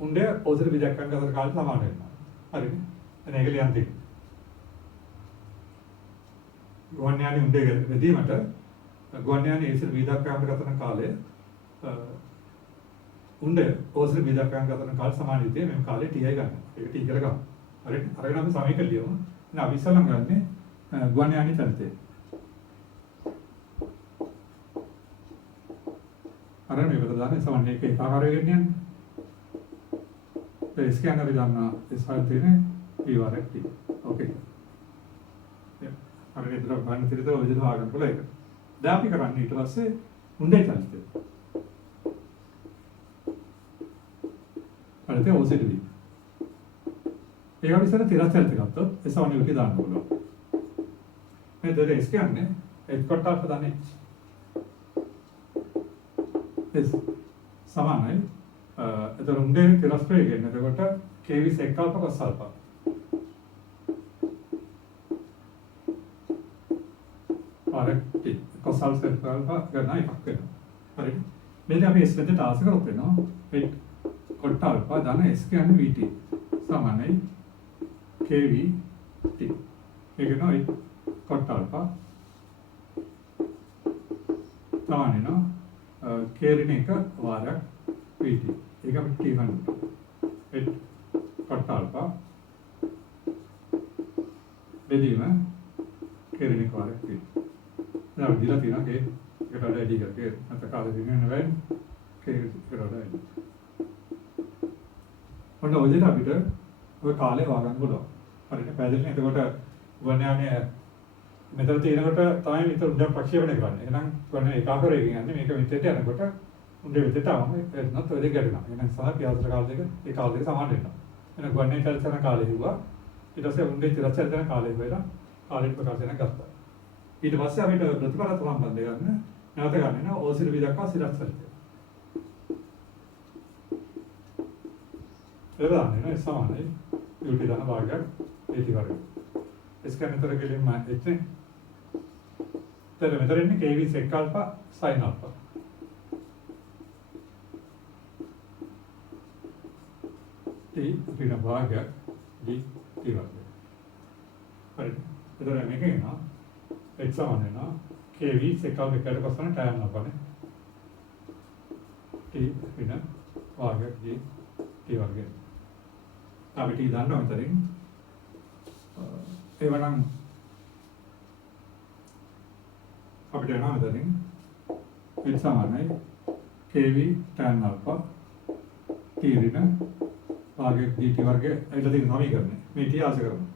උණ්ඩේ ඔසර විදක් කරන ගතන කාලය සමාන වෙනවා. හරිනේ. දැන් ඒක ලියන්න තියෙනවා. ගුවන් යානය උණ්ඩේ වැදීමට ගුවන් යානය ඉස්සර විදක් කරන ගතන කාලය උණ්ඩේ ඔසර විදක් කරන ගතන කාලය සමාන විදිහේ මේ කාලේ T ගන්න. ඒක T කියලා ගමු. හරිනේ. අරගෙන අපි සමීකරණ ලියමු. දැන් අපි ඉස්සෙල්ලම ගන්නේ ගුවන් යානය තනතේ. අර මේ බද දාන්නේ සමන් එක ආකාර වේගෙන් යන්නේ. ඒ ස්කෑනර් අපි ගන්නවා ඒ ෆයිල් තියෙන්නේ p1 t. ඕකේ. අර විතර ගන්න තිරද ඔය විදිහට හොයාගන්න පුළුවන් ඒක. දැන් අපි කරන්නේ ඊට පස්සේ උණ්ඩේ චලිතය. අරතේ OCD. ඒක අපි ඉස්සර තිරස්චරිත ගත්තොත් ඒ සමාන යුටි දාන්න පුළුවන්. මේ දෙක S කියන්නේ h කොට alpha දාන්න h. S සමානයි එතකොට උන්ගේ තිරස් ප්‍රවේගය එතකොට kv sec alpha cos alpha. RT cos alpha ගන්න එකක් වෙනවා. හරිද? මෙන්න අපි S වෙනට ආස කරොත් වෙනවා h කොට alpha දාන S කියන්නේ vt සමානයි kv t. ඒක නෝ කොට alpha සමානයි නෝ k ඍණ 1 වාරයක් vt. ඒක අපි t ගන්න. h කොට alpha බෙදීම k ඍණ 1 වාරයක් vt. දැන් අපි දිලා තියෙනවා k එකට වඩා වැඩි කරේ. නැත්නම් කාලෙ දිනන වෙයි k එකට වඩා වැඩි. ඔන්න ඔය විදිහට අපිට ඔය කාලේ වාගන්න පුළුවන්. හරියට පැහැදිලිනේ. එතකොට වර්ණයානේ මෙතන තියෙනකොට තමයි මෙතන උඩ ප්‍රක්ෂේපණය කරන්නේ. එහෙනම් වර්ණ ඒකාකාරයෙන් යන්නේ මේක මෙතෙට යනකොට උඩ වෙතට ආවම එතනත් ඔය දෙක ගැටෙනවා. එහෙනම් සහ පියාසර කාල දෙක ඒ කාල දෙක සමාන වෙනවා. එහෙනම් වර්ණයේ චලන කාලේ හිව්වා. ඊට පස්සේ උඩේ චලන කාලේ වෙලා කාලෙට ප්‍රකාශ වෙන ගත්තා. ඊට පස්සේ අපිට ප්‍රතිපල සම්බන්ධය ගන්න නැවත ගන්න වෙනවා ඕසිර විදක්වා සිරස්චරිතය. එදානේ නේ සමානයි යුටි දාන භාගයක් ඒටි වර්ගය. ස්කැනතර කෙලින්ම එච්චේ. මෙතන ඉන්නේ kv sec alpha sin alpha. t ඍණ භාගයක් d t වර්ගය. හරිද? එතන මේක එනවා x සමාන වෙනවා kv sec alpha එකට කොස්සන tan alpha නේ. t ඍණ භාගයක් d t වර්ගය. අපි t දන්නවා මෙතනින්. එවනම් අපිට එනවා මෙතනින් x සමානයි kv tan alpha t ඍණ භාගයක් dt වර්ගය ඇවිල්ලා තියෙන සමීකරණය. මේ t ආස කරමු.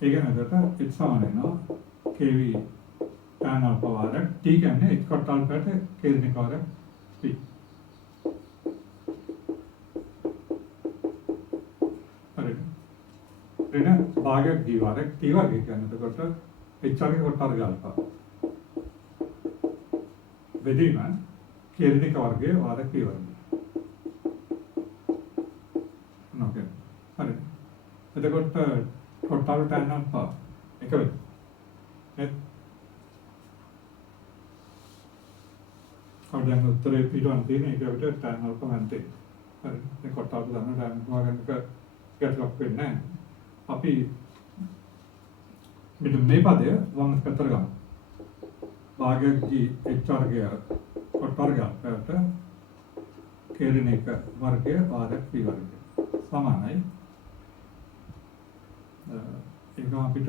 ඒ කියන්නේ එතකොට x සමාන වෙනවා kv tan alpha වාරයක් t කියන්නේ h කොට alpha ට k ඍණ කාරයක් t. හරිද? ඍණ භාගයක් d වාරයක් t වර්ගය කියන්නේ එතකොට h වර්ගය කොට වර්ග alpha. බෙදීම k ඍණ වර්ගය වාරයක් p වර්ගය. නෝකේ. හරිද? එතකොට කොට alpha tan alpha එක වෙයි. අපිට දැන් උත්තරේ පිටවන් තියෙන එක අපිට tan alpha ගන්නතේ. හරි. මේ කොට alpha ගන්න tan alpha ගන්නක ගැටලුවක් වෙන්නේ නැහැ. අපි මේ පදය වම් පැත්තට ගමු. භාගයක් g h වර්ගය කොට වර්ගයට k ඍණ 1 වර්ගය වාරයක් p වර්ගය සමානයි. ඒක අපිට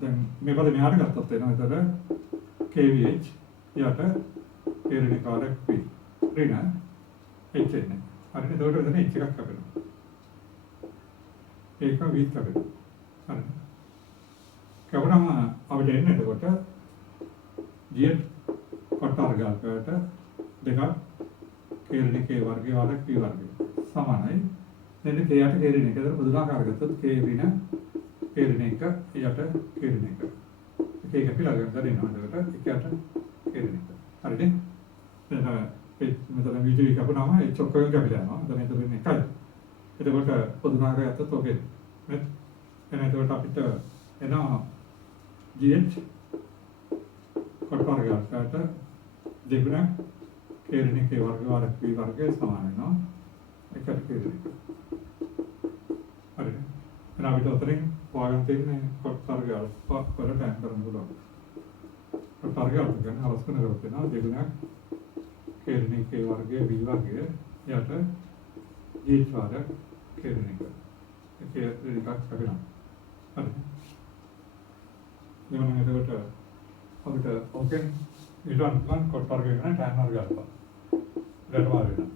දැන් මේ පද මෙහාට ගත්තොත් එනවා. ඒතර kvh යට k ඍණ 1 වර්ගයක් p ඍණ h එන්නේ. හරිද? එතකොට එතන h එකක් අපෙනවා. ඒක විත් අපෙනවා. හරිද? කවරම අපිට එන්නේ එතකොට g කොට වර්ගයට දෙකක් k ඍණ 1 වර්ගය වර්ගයක් p වර්ගය සමානයි. දැන් k යට k ඍණ 1 දර පොදුනාකාර ගත්තොත් k ඍණ 1 යට k ඍණ 1. ඒක පිළිගන්න දෙනවා. එතකොට එක යට k ඍණ 1. හරිද? දැන් මෙතන වීඩියෝ එක අපනම ඒ චොක්කෙන් කැපිලා යනවා. දැන් එතන ඉන්නේ එකයි. එතකොට පොදුනාකාර ගත්තොත් ඔකේ. නේ? එහෙනම් එතකොට අපිට එනවා gh කොට වර්ගයට දෙගුණ k ඍණ 1 වර්ග වර්ග p වර්ගය සමාන වෙනවා. එකට k ඍණ 1. හරිද? එහෙනම් අපිට උතරින් හොයාගන්න තියෙන්නේ කොට වර්ග alpha වලට tan කරන්න පුළුවන්. කොට වර්ග alpha කියන්නේ අවස්කන කරොත් වෙනවා දෙගුණයක් k ඍණ 1 වර්ගය v වර්ගය යට gh වර්ග k ඍණ 1. ඒක ඍණ එකක් ලැබෙනවා. හරිද? එවනම් එතකොට අපිට ඕකෙන් ඊළඟ ප්ලන් කොට වර්ගය ගන්න tan වර්ග alpha. ඊට මාර වෙනවා.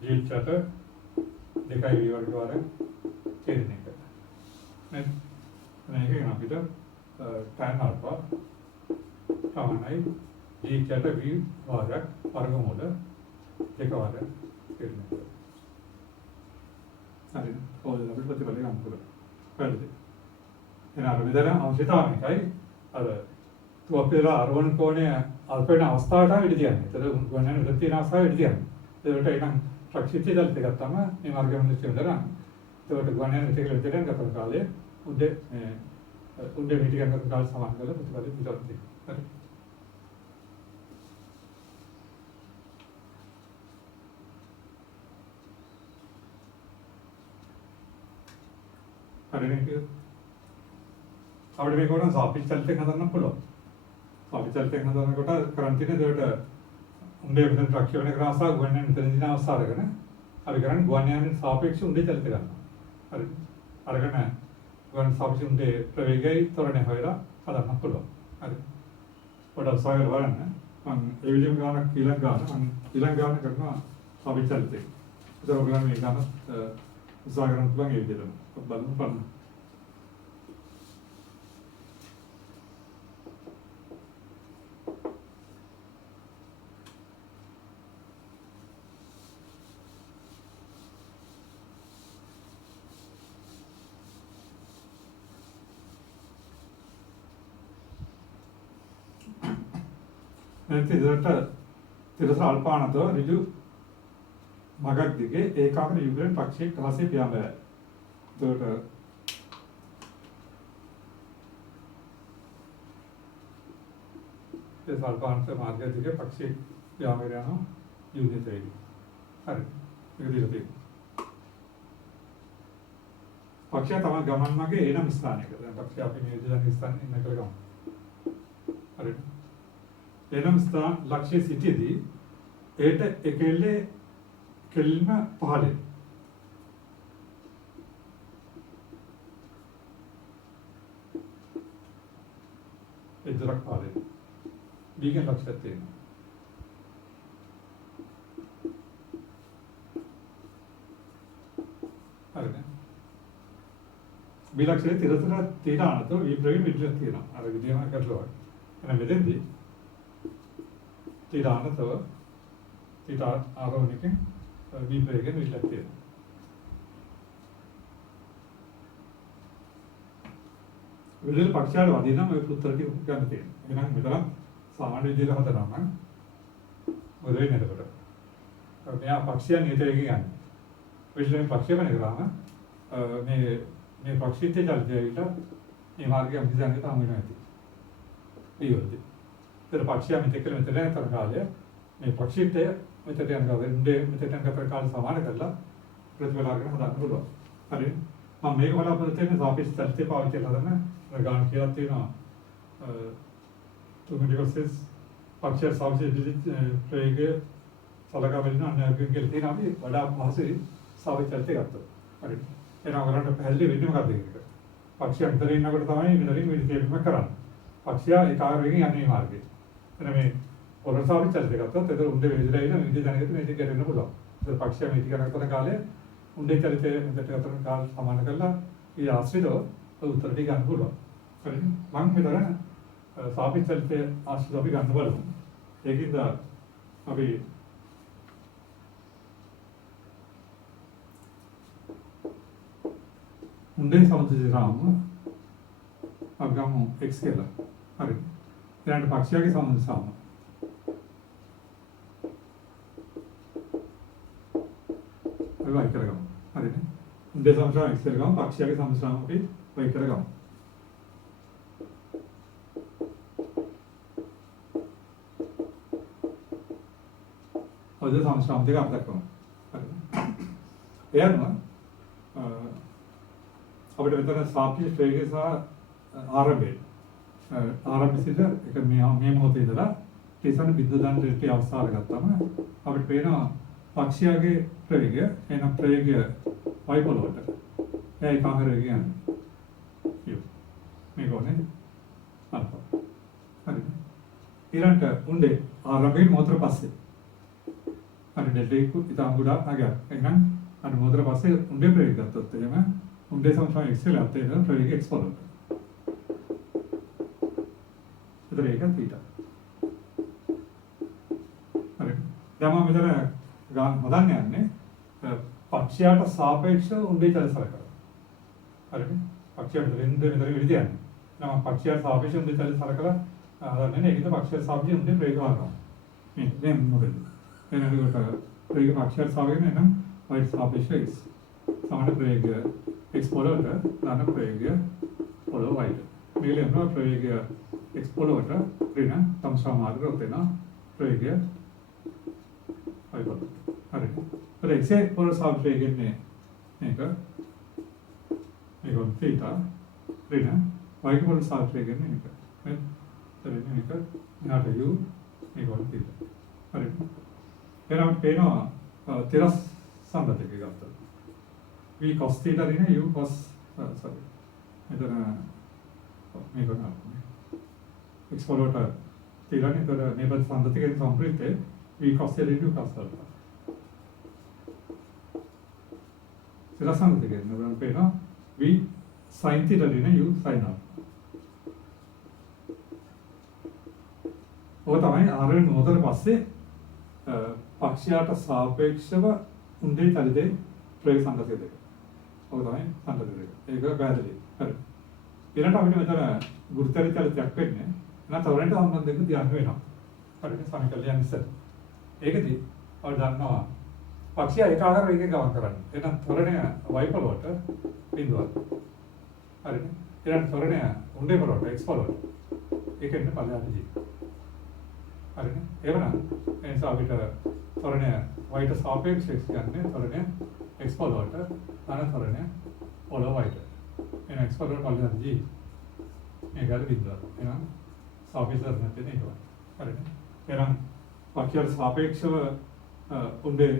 gh යට 2v වර්ග වර්ග k ඍණ 1. නේද? මේකෙන් අපිට tan alpha සමානයි g යට v වර්ගයක් වර්ගමූල 2 වර්ග k ඍණ 1. හරිද? ඕක අපිට ප්‍රතිඵලය ගන්න පුළුවන්. හරිද? එහෙනම් අර මෙතන අවශ්‍යතාවය එකයි අර තුවපේලා අරවන කෝණය අල්ප වෙන අවස්ථාවට ඉඳ තියන්නේ. ඒතර ගුවන්යන උඩ තියෙන අවස්ථාවේ ඉඳ තියන්නේ. ඒකට එනම් ප්‍රක්ෂිප්තය දල්ප එකක් තමයි මේ මාර්ගය මුලින්ම දරන්නේ. ඒකට ගුවන්යන විතර විතරෙන් ගත කාලය උඩ උඩ මිටි ගන්න කාල සමාන කරලා ප්‍රතිඵලය පිටවත් තියෙනවා. හරි. හරි නේද? අපිට මේක උනන සාපේක්ෂ චලිතයක් හදන්න පුළුවන්. සාපේක්ෂ චලිතයක් හදනකොට කරන් තියෙන ඒකට උණ්ඩේ මෙතන ප්‍රක්ෂේපණය කරන අවස්ථාව ගුවන්යන මෙතන දින අවස්ථාව අරගෙන අපි කරන්නේ ගුවන්යන සාපේක්ෂ උණ්ඩේ චලිත ගන්නවා. හරි. අරගෙන ගුවන් සාපේක්ෂ උණ්ඩේ ප්‍රවේගයයි ත්වරණය හොයලා හදන්න පුළුවන්. හරි. පොඩ්ඩක් උත්සාහ කරලා බලන්න. මම ඒ විදිහම ගානක් ඊළඟ ගාන කරනවා සාපේක්ෂ චලිතේ. ඒක ඔයගොල්ලෝ මේ ගාන උත්සාහ කරන්න පුළුවන් ඒ විදිහටම. බලන්න. ඉදිරියට තිරස අල්පානතෝ ඍජු මගක් දිගේ ඒකාග්‍ර යුගලෙන් පක්ෂයේ කලසේ පියාඹය. ඒකට තිරස අල්පානත මාර්ගය දිගේ පක්ෂයේ පියාඹ යනවා යුගිතේයි. හරි. ඒක දිලා තියෙනවා. පක්ෂය තමයි ගමන් මාගේ එනම් ස්ථානයක. දැන් පක්ෂය අපි මේ විදිහට ස්ථානෙ ඉන්න කියලා ගමු. හරි. එනම් ස්ථාන ලක්ෂ්‍ය සිටියේදී ඒට එකෙල්ලේ කෙල්ම පහළේ එදරක් පහළේ දීගෙන ලක්ෂ්‍යයක් තියෙනවා. හරිද? බිලක්ෂයේ තිරතර තීරානතෝ විප්‍රවි විද්‍යාවක් තියෙනවා. අර විදිහම කරලා. එහෙනම් මෙතෙන්දී තීරානතෝ තීර ආරෝහණයකින් විප්‍රවයෙන් විද්‍යාවක් තියෙනවා. විදිහට පක්ෂාල වදිනම් ඔය උත්තර ටික ගන්න තියෙනවා. එහෙනම් මෙතන සාමාන්‍ය විදිහට හදනවා නම් මොදේ නේදකට. මෙයා පක්ෂය නියතයෙන් ගන්න. විශ්ලේෂණ පක්ෂය වෙන කරාම මේ පක්ෂිතේ ජල්දීට මේ මාර්ගය අභිසංගත හමු වෙනවා ඇති. ඊවලදී. ඒතර පක්ෂය මෙතෙක් මෙතන යන කාලය මේ පක්ෂිතය මෙතෙන් යන කාලෙ මෙතෙන් යන කාල සමාන කරලා ප්‍රතිඵල අරගෙන හදන්න පුළුවන්. හරි. මම මේක බලාපොරොත්තු වෙන්නේ සාපේක්ෂ චලිතය පාවිච්චි කරලා ගාන කියලා තියෙනවා. තුමිඩිකොසස් පක්ෂය සාපේක්ෂ ප්‍රයෝගය සලකා බලන අන්‍යයන්ගෙන් කියලා තියෙනවා. අපි වඩා පහසුයි සාපේක්ෂ චලිතය ගත්තා. හරි. එහෙනම් ඔයාලට පැහැදිලි වෙන්නේ මොකක්ද කියන්නේ? පක්ෂය අතර ඉන්නකොට තමයි මෙතනින් විදිහටම කරන්නේ. පක්ෂය ඒකාග්‍රයෙන් යන්නේ මාර්ගයේ. එතන මේ පොරසාවි චලිතය ගත්තොත් ඒක උණ්ඩේ වේදලා ඉන්න විදිහ දැනගන්න මේක කරන්න පුළුවන්. ඒක පක්ෂය මේ ටික කරන කාලේ උණ්ඩේ චලිතය මෙතට අතර කාල සමාන කරලා ඊ ආශ්‍රිතව උත්තර ටික ගන්න පුළුවන්. හරිද? මම මෙතන සාපේක්ෂ චලිතය ආශ්‍රිතව අපි ගන්න බලමු. ඒකින්ද අපි උණ්ඩේ සමුද්‍රාම අග්ගම x කියලා. හරි. ඊළඟට පක්ෂයාගේ සමුද්‍රාම. අපි වයි කරගමු. හරිද? උණ්ඩේ සමුද්‍රාම x කරගමු. පක්ෂයාගේ සමුද්‍රාම අපි වයි කරගමු. ඔය සමුද්‍රාම දෙක අපිට කරමු. හරිද? එයන්ම අපිට මෙතන සාපේක්ෂ ප්‍රයෝගය සහ ආරම්භය සිට එක මේ මොහොතේ ඉඳලා තේසන බිඳ දාන දෙකේ අවස්ථාව ගත්තම අපිට පේනවා පක්ෂයාගේ ප්‍රයෝගය එන ප්‍රයෝගය වයිපොලවට ඒ කාමරේ කියන්නේ මේක ඕනේ අල්පා. හරිද? ඊළඟට උණ්ඩේ ආරම්භයෙන් මොහොතට පස්සේ අර ඩෙල්ටා එක ඉතාම ගොඩාක් අගයක්. එහෙනම් අර මොහොතට පස්සේ උණ්ඩේ ප්‍රයෝගය ගත්තොත් එහෙම උණ්ඩේ සමස්තය x කියලා අතේන ප්‍රවේගය x පොළොවට. ඒතර ඒක θ. හරි. දැන් මම මෙතන ගාන හදන්න යන්නේ පක්ෂයාට සාපේක්ෂව උණ්ඩේ චලිත සලකනවා. හරිනේ. පක්ෂයාට දෙන්නේ මෙතන විදිහට යන්නේ. නම් පක්ෂයාට සාපේක්ෂව උණ්ඩේ චලිත සලකලා හදන්නේ ඒකද පක්ෂයාට සාපේක්ෂව උණ්ඩේ ප්‍රයෝග කරනවා. මේ මොකද? එනකොට ප්‍රයෝග පක්ෂයාට සාපේක්ෂව නම් y සාපේක්ෂව x. සමාන ප්‍රයෝගය x පොළොවට දාන ප්‍රයෝගය පොළොව y. මේක ලෙනවා ප්‍රයෝගය x පොළොවට ඍණ සමසමාර්ග උතේන ප්‍රයෝගය y පොළොව. හරි. ඒ x පොළොව සාපේක්ෂයෙන් මේක θ ඍණ y පොළොව සාපේක්ෂයෙන් මේක. මේක නාට u මේක θ. හරි. එහෙනම් පේනවා තිරස් සම්බන්ධකයක් ගත්තා. v cos θ ඍණ u cos sorry. මෙතන මේක නෑ. x පොළොවට තිරන්නේ තර මේක සම්බන්ධකයෙන් සම්ප්‍රේතේ v cos θ ඍණ u cos θ. තිරස් සම්බන්ධකයෙන් නබරන් පේනවා v sin θ ඍණ u sin α. ඔය තමයි ආරෙන් මොහොතට පස්සේ පක්ෂයාට සාපේක්ෂව උණ්ඩේ චලිතේ ප්‍රයෝග සංගතය දෙක. ඔය තමයි සංගතය දෙක. ඒක පැහැදිලි. හරි. ඊළඟට අපිට මෙතන ගුරුතර චලිතයක් වෙන්නේ. නැත්නම් තවරන්ට සම්බන්ධ දෙක තියන්න වෙනවා. හරිද? සමීකරණය ඉස්සර. ඒකදී අපි දන්නවා පක්ෂය ඒකාකාර වේගයෙන් ගමන් කරන්නේ. එහෙනම් ත්වරණය y පොළොවට බිඳුවක්. හරිද? ඊළඟ ත්වරණය උණ්ඩේ පොළොවට x පොළොවට. ඒකෙන් පදයට g. හරිද? එවනම් ඒ නිසා අපිට ත්වරණය y ට සාපේක්ෂව x ගන්න ත්වරණය x පොළොවට අන ත්වරණය පොළොව y ට. එහෙනම් x පොළොවට පදයට g. මේකද බිඳුවක්. එහෙනම් සාපේක්ෂව නැත්නම් ඒක. හරිද? එහෙනම් පක්ෂයට සාපේක්ෂව උණ්ඩේ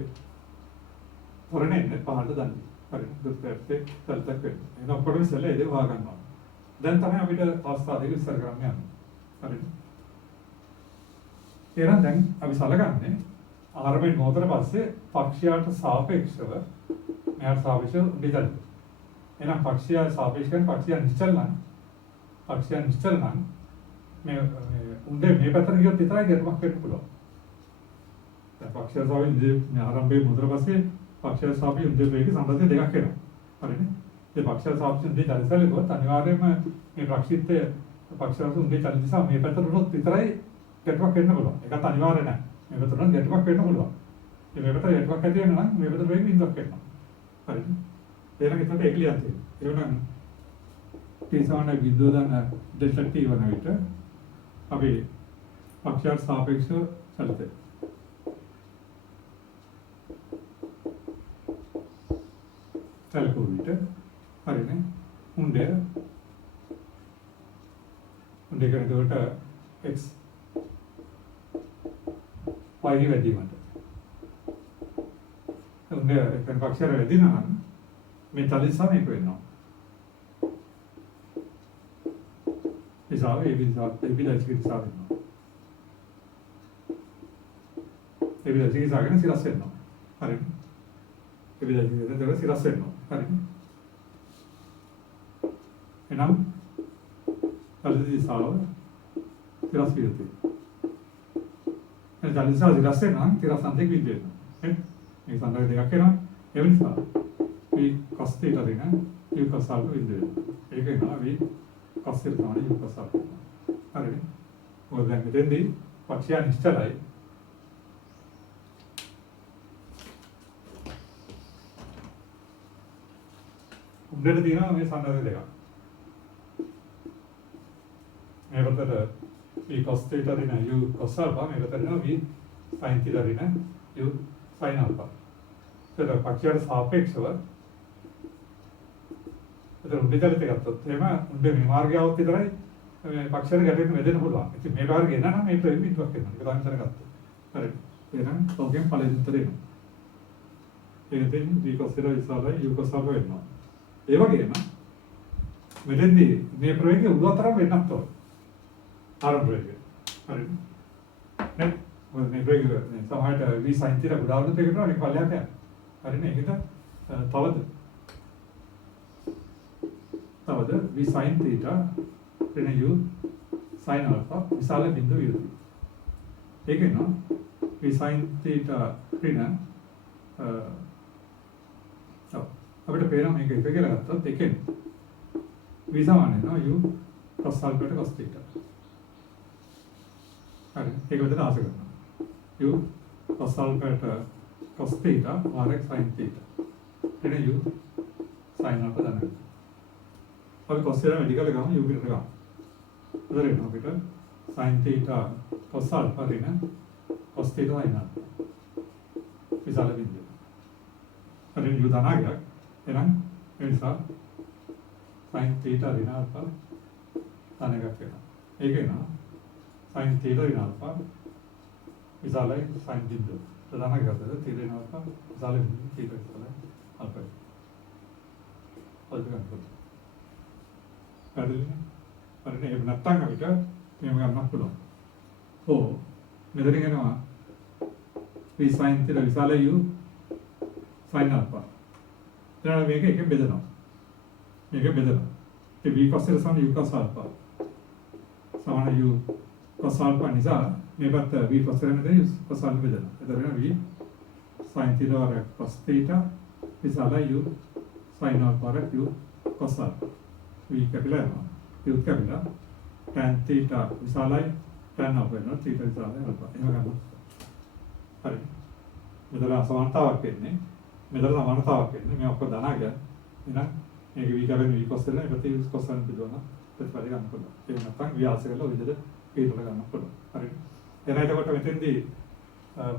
ත්වරණය පහළට දාන්නේ. හරිද? දුක්පැත්තේ තලතක් වෙනවා. එහෙනම් ඔක්කොම ඉස්සෙල්ලා ඒක වහා ගන්නවා. දැන් තමයි අපිට අවස්ථා දෙක ඉස්සර කරන්න යන්නේ. හරිද? එහෙනම් දැන් අපි සලකන්නේ ආරම්භයෙන් මොහොතට පස්සේ පක්ෂයාට සාපේක්ෂව මෙයාට සාපේක්ෂව උණ්ඩේ චලිත. එහෙනම් පක්ෂය සාපේක්ෂයෙන් පක්ෂය නිශ්චල නම් මේ උණ්ඩේ මේ පැත්තට ගියොත් විතරයි ගැටුමක් වෙන්න පුළුවන්. දැන් පක්ෂය සාපේක්ෂ ආරම්භයේ මොහොතට පස්සේ පක්ෂය සාපේක්ෂ උණ්ඩේ වේග සම්බන්ධය දෙකක් එනවා. හරිනේ? ඒ පක්ෂය සාපේක්ෂ උණ්ඩේ චලිතලෙකවත් අනිවාර්යයෙන්ම මේ ප්‍රක්ෂිප්තය පක්ෂය උණ්ඩේ චලිත නිසා මේ පැත්තට උනොත් විතරයි ගැටුමක් වෙන්න පුළුවන්. ඒකත් අනිවාර්ය නැහැ. මේ පැත්තට උනොත් ගැටුමක් වෙන්න පුළුවන්. මේ පැත්තට ගැටුමක් ඇති වෙනවා නම් මේ පැත්තට වේග බිඳුවක් වෙනවා. හරිද? එහෙනම් එතකොට ඒක ලියන්න තියෙනවා. එහෙනම් t සමාන බිඳුව දාන ඩෙල්ටා t වන විට අපි පක්ෂයට සාපේක්ෂව චලිතය. සැලකුව විට හරිනේ උණ්ඩය කරනකොට x y වැඩිවීමට උණ්ඩය කරන පක්ෂයට වැඩිනවා නම් මේ චලිත සමයක වෙනවා. ඒ විදිහට සිරස් වෙනවා. හරිද? ඒ විදිහට සිරස් වෙනවා. හරිද? එනම් චලිත දිශාව සිරස් වියුතුයි. ඒ චලිත දිශාව සිරස් වෙනවා නම් තිරස් අන්තයක් විද්ද වෙනවා. හරි? මේ සංදර්භ දෙකක් වෙනවා. ඒ නිසා මේ cos θ ඍණ u cos α විද්ද වෙනවා. ඒක වෙනවා මේ cos θ තමයි u cos α. හරිද? මොකද දැන් මෙතෙන්දී පක්ෂය නිශ්චලයි. උඩට තියෙනවා මේ සංදර්භ දෙකක්. මේ පැත්තට v cos θ ඍණ u cos α මේ පැත්තට v sin θ ඍණ u sin α. ඒතර පක්ෂයට සාපේක්ෂව ඒතර උඩට ගත්තොත් එහෙම උඩේ මේ මාර්ගය આવොත් විතරයි මේ පක්ෂයට ගැටෙන්න වෙදෙන්න පුළුවන්. ඉතින් මේ මාර්ගය එනවා නම් මේ ප්‍රේම විද්‍යාවක් වෙනවා. ඒක තමයි හිතන ගත්තා. හරි. එහෙනම් ඔකෙන් පළවෙනි උත්තරේ එනවා. ඒකෙන් v cos θ ඉස්සරහයි u cos α වෙනවා. ඒ වගේම මෙතෙන්දී මේ ප්‍රවේගය උඩතරම් වෙන්නත් ඕන. ආරම්භ ප්‍රවේගය. හරිද? නේ? මේ ප්‍රවේගය සමහරට v sin θ ගොඩාවුනත් ඒකට අනික පල්ලයට යනවා. හරිනේ? ඒකට තවද v sin θ ඍණ u sin α විශාල බිඳුව යුතුයි. ඒක වෙනවා v sin θ ඍණ අපිට පේනවා මේක එක කියලා ගත්තොත් එකෙන් v සමාන වෙනවා u cos alpha cos theta. හරි. ඒක විතර ආස කරනවා. u cos alpha cos theta rx sin theta. එන u sin alpha දැනගන්න. අපි cos theta වැඩි කරලා ගමු u පිටට ගමු. උදේ වෙනවා අපිට sin theta cos alpha රින cos theta sin alpha. විසාල බිඳුව. හරි u ධනාගයක්. එහෙනම් ඒ නිසා sin theta රින alpha ධනයක් වෙනවා. ඒක වෙනවා sin theta රින alpha විසාලයි sin බිඳුව. ධනාගයක් ගත්තද theta රින alpha විසාල බිඳුව theta විසාලයි alpha. ඔය දෙකක් පොඩ්ඩක්. හරිනේ. හරිනේ ඒක නැත්තම් අපිට මේව ගන්නත් පුළුවන්. ඕ මෙතනින් එනවා v sin theta විසාල u sin alpha. ඊළඟ මේක එකෙන් බෙදනවා. මේක බෙදනවා. ඒ v cos theta සමාන u cos alpha. සමාන u cos alpha නිසා මේ පැත්ත v cos theta නෙවෙයි cos alpha බෙදනවා. එතන වෙනවා v sin theta වර cos theta විසාල u sin alpha වර u cos alpha. v කැපිලා යනවා. u කැපිලා tan theta විසාලයි tan alpha වෙනවා. theta විසාලයි alpha. එහෙම ගන්නවා. හරි. මෙතන අසමානතාවක් වෙන්නේ. මෙතන සමානතාවක් වෙන්නේ. මේ ඔක්කොම ධනාගය. එහෙනම් මේක v කැපෙන v cos theta එකට u cos alpha බෙදුවා. ප්‍රතිපල ගන්න පුළුවන්. ඒක නැත්නම් ව්‍යාස කරලා ඔය විදිහට පිළිතුර ගන්න පුළුවන්. හරි. එහෙනම් එතකොට මෙතෙන්දී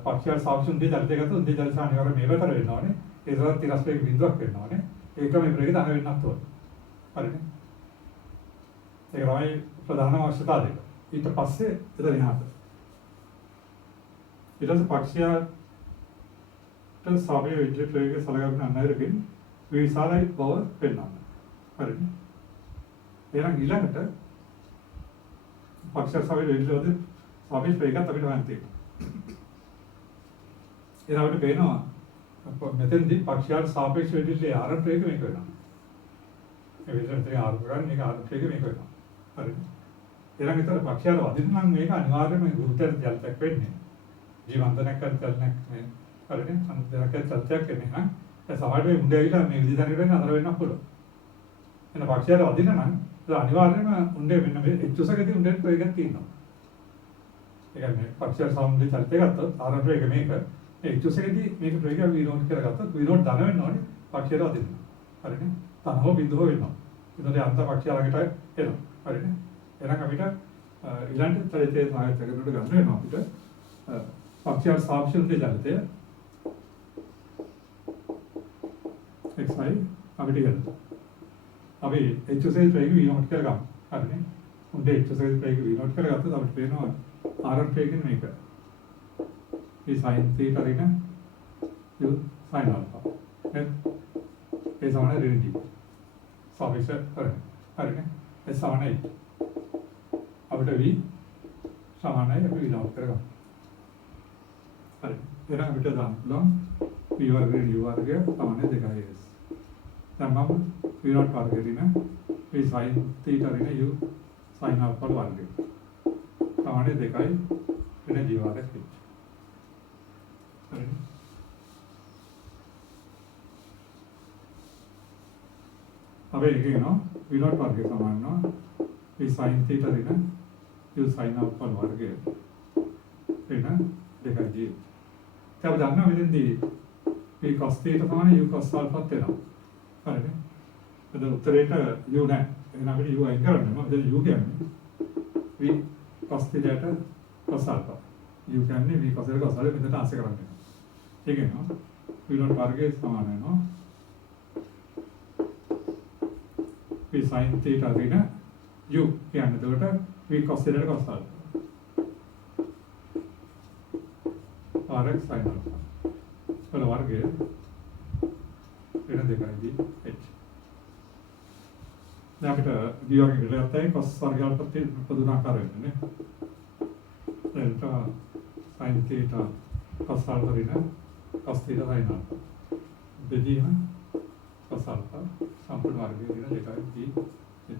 පක්ෂයන් සාක්ෂුන් දෙක දැල්ට එකතු උන්දේ දැල්ස අනිවාර්යයෙන් මේ පැතර වෙන්න ඕනේ. ඒ සමග තිරස්පේක බිඳුවක් වෙන්න ඕනේ. ඒක මේ ප්‍රේක ධන වෙන්නත් ඕනේ. හරිනේ. ඒක තමයි ප්‍රධානම අවශ්‍යතාවය දෙක. ඊට පස්සේ එතන එහාට. ඊට පස්සේ පක්ෂයට සාපේක්ෂ විද්‍යුත් ප්‍රේකයේ සලකගෙන අන්නයිරකින් විශාලයි බව පෙන්වන්න. හරිනේ. එහෙනම් ඊළඟට පක්ෂ සාපේක්ෂ විද්‍යුත් සාපේක්ෂ ප්‍රේකත් අපිට ගන්න තියෙනවා. එහෙනම් අපිට පේනවා මෙතෙන්දී පක්ෂයන් සාපේක්ෂ විද්‍යුත්යේ ආර ප්‍රේක මේක වෙනවා. මේ විදිහට ආර කරන්නේ මේක ආර ප්‍රේක මේක වෙනවා. හරිද? ඊළඟ විතර පක්ෂයන් වදින්න නම් මේක අනිවාර්යයෙන්ම ගුරුතර ජලයක් වෙන්නේ. ජීවන්තනයක් කරන්නක් මේ හරිනේ අන්තරයක් සත්‍යයක් වෙන්නේ නම් ඒ සමහරවිට මුඩ ඇවිල්ලා මේ විදිහට වෙන්න අතර වෙන්නත් පුළුවන්. එන පක්ෂයන් වදින්න නම් ඒක අනිවාර්යයෙන්ම උණ්ඩේ වෙන්න මේ එච්චසකදී උණ්ඩේ ප්‍රේකයක් තියෙනවා. ඒ කියන්නේ පක්ෂයන් සම්බන්ධ චරිතය ගත්තොත් ආර ප්‍රේක මේක ඒ එච්චසකදී මේක ප්‍රේකයක් විරෝධ කරගත්තොත් විරෝධ ධන වෙන්න ඕනේ පක්ෂයන් වදින්න. හරිනේ? තනව බිඳුව වෙනවා. ඒතකොට අන්ත පක්ෂය ළඟට එනවා. හරිනේ? එහෙනම් අපිට ඊළඟ චරිතයේ සාහිත්‍යයකට ගන්න වෙනවා අපිට පක්ෂයන් සාපේක්ෂ දෙජලිතය xi අපිට ගන්න. අපි HSL ප්‍රේක විනෝඩ් කරගමු. හරිනේ? උන්ට HSL ප්‍රේක විනෝඩ් කරගත්තොත් අපිට පේනවා RN ප්‍රේකෙන් මේක. මේ sin theta රින u sin alpha. ඒ සමාන රින් d. සාපේක්ෂ කරන්නේ. හරිනේ? ඒ සමානයි. අපිට v සමානයි අපි විනෝඩ් කරගමු. හරි. එහෙනම් අපිට දාන්න පුළුවන් v වර්ගයෙන් u වර්ගය සමානයි 2s. දැන් මම v0 වර්ගය රින v sin theta රින u sin alpha වර්ගය සමානයි 2යි රින g වර්ගය. හරි. අපි කියනවා v0 වර්ගය සමාන වෙනවා v sin theta රින u sin alpha වර්ගය රින 2g. දැන් අපි දන්නවා මෙතෙන්දී v cos theta සමාන u cos alpha වෙනවා. හරිනේ? එතන උත්තරේට u නැහැ. එහෙනම් අපිට u අයින් කරන්න ඕනේ. එතන u කියන්නේ v cos theta cos alpha. u කියන්නේ v cos theta cos alpha මෙතන ආස කරන්නේ. ඒක එනවා v0 වර්ගය සමාන වෙනවා v sin theta රින u කියන්නේ එතකොට v cos theta cos alpha. rx sin alpha. වල වර්ගය වෙන දෙකයි h. දැන් අපිට d වර්ගය ගත්තයි cos වර්ගය අල්පත් පොදුනාකාර වෙන්නේ නේ. දැන් sin theta cos alpha රින cos theta sin alpha. දෙදීම cos alpha සම්පූර්ණ වර්ගය රින දෙකයි d.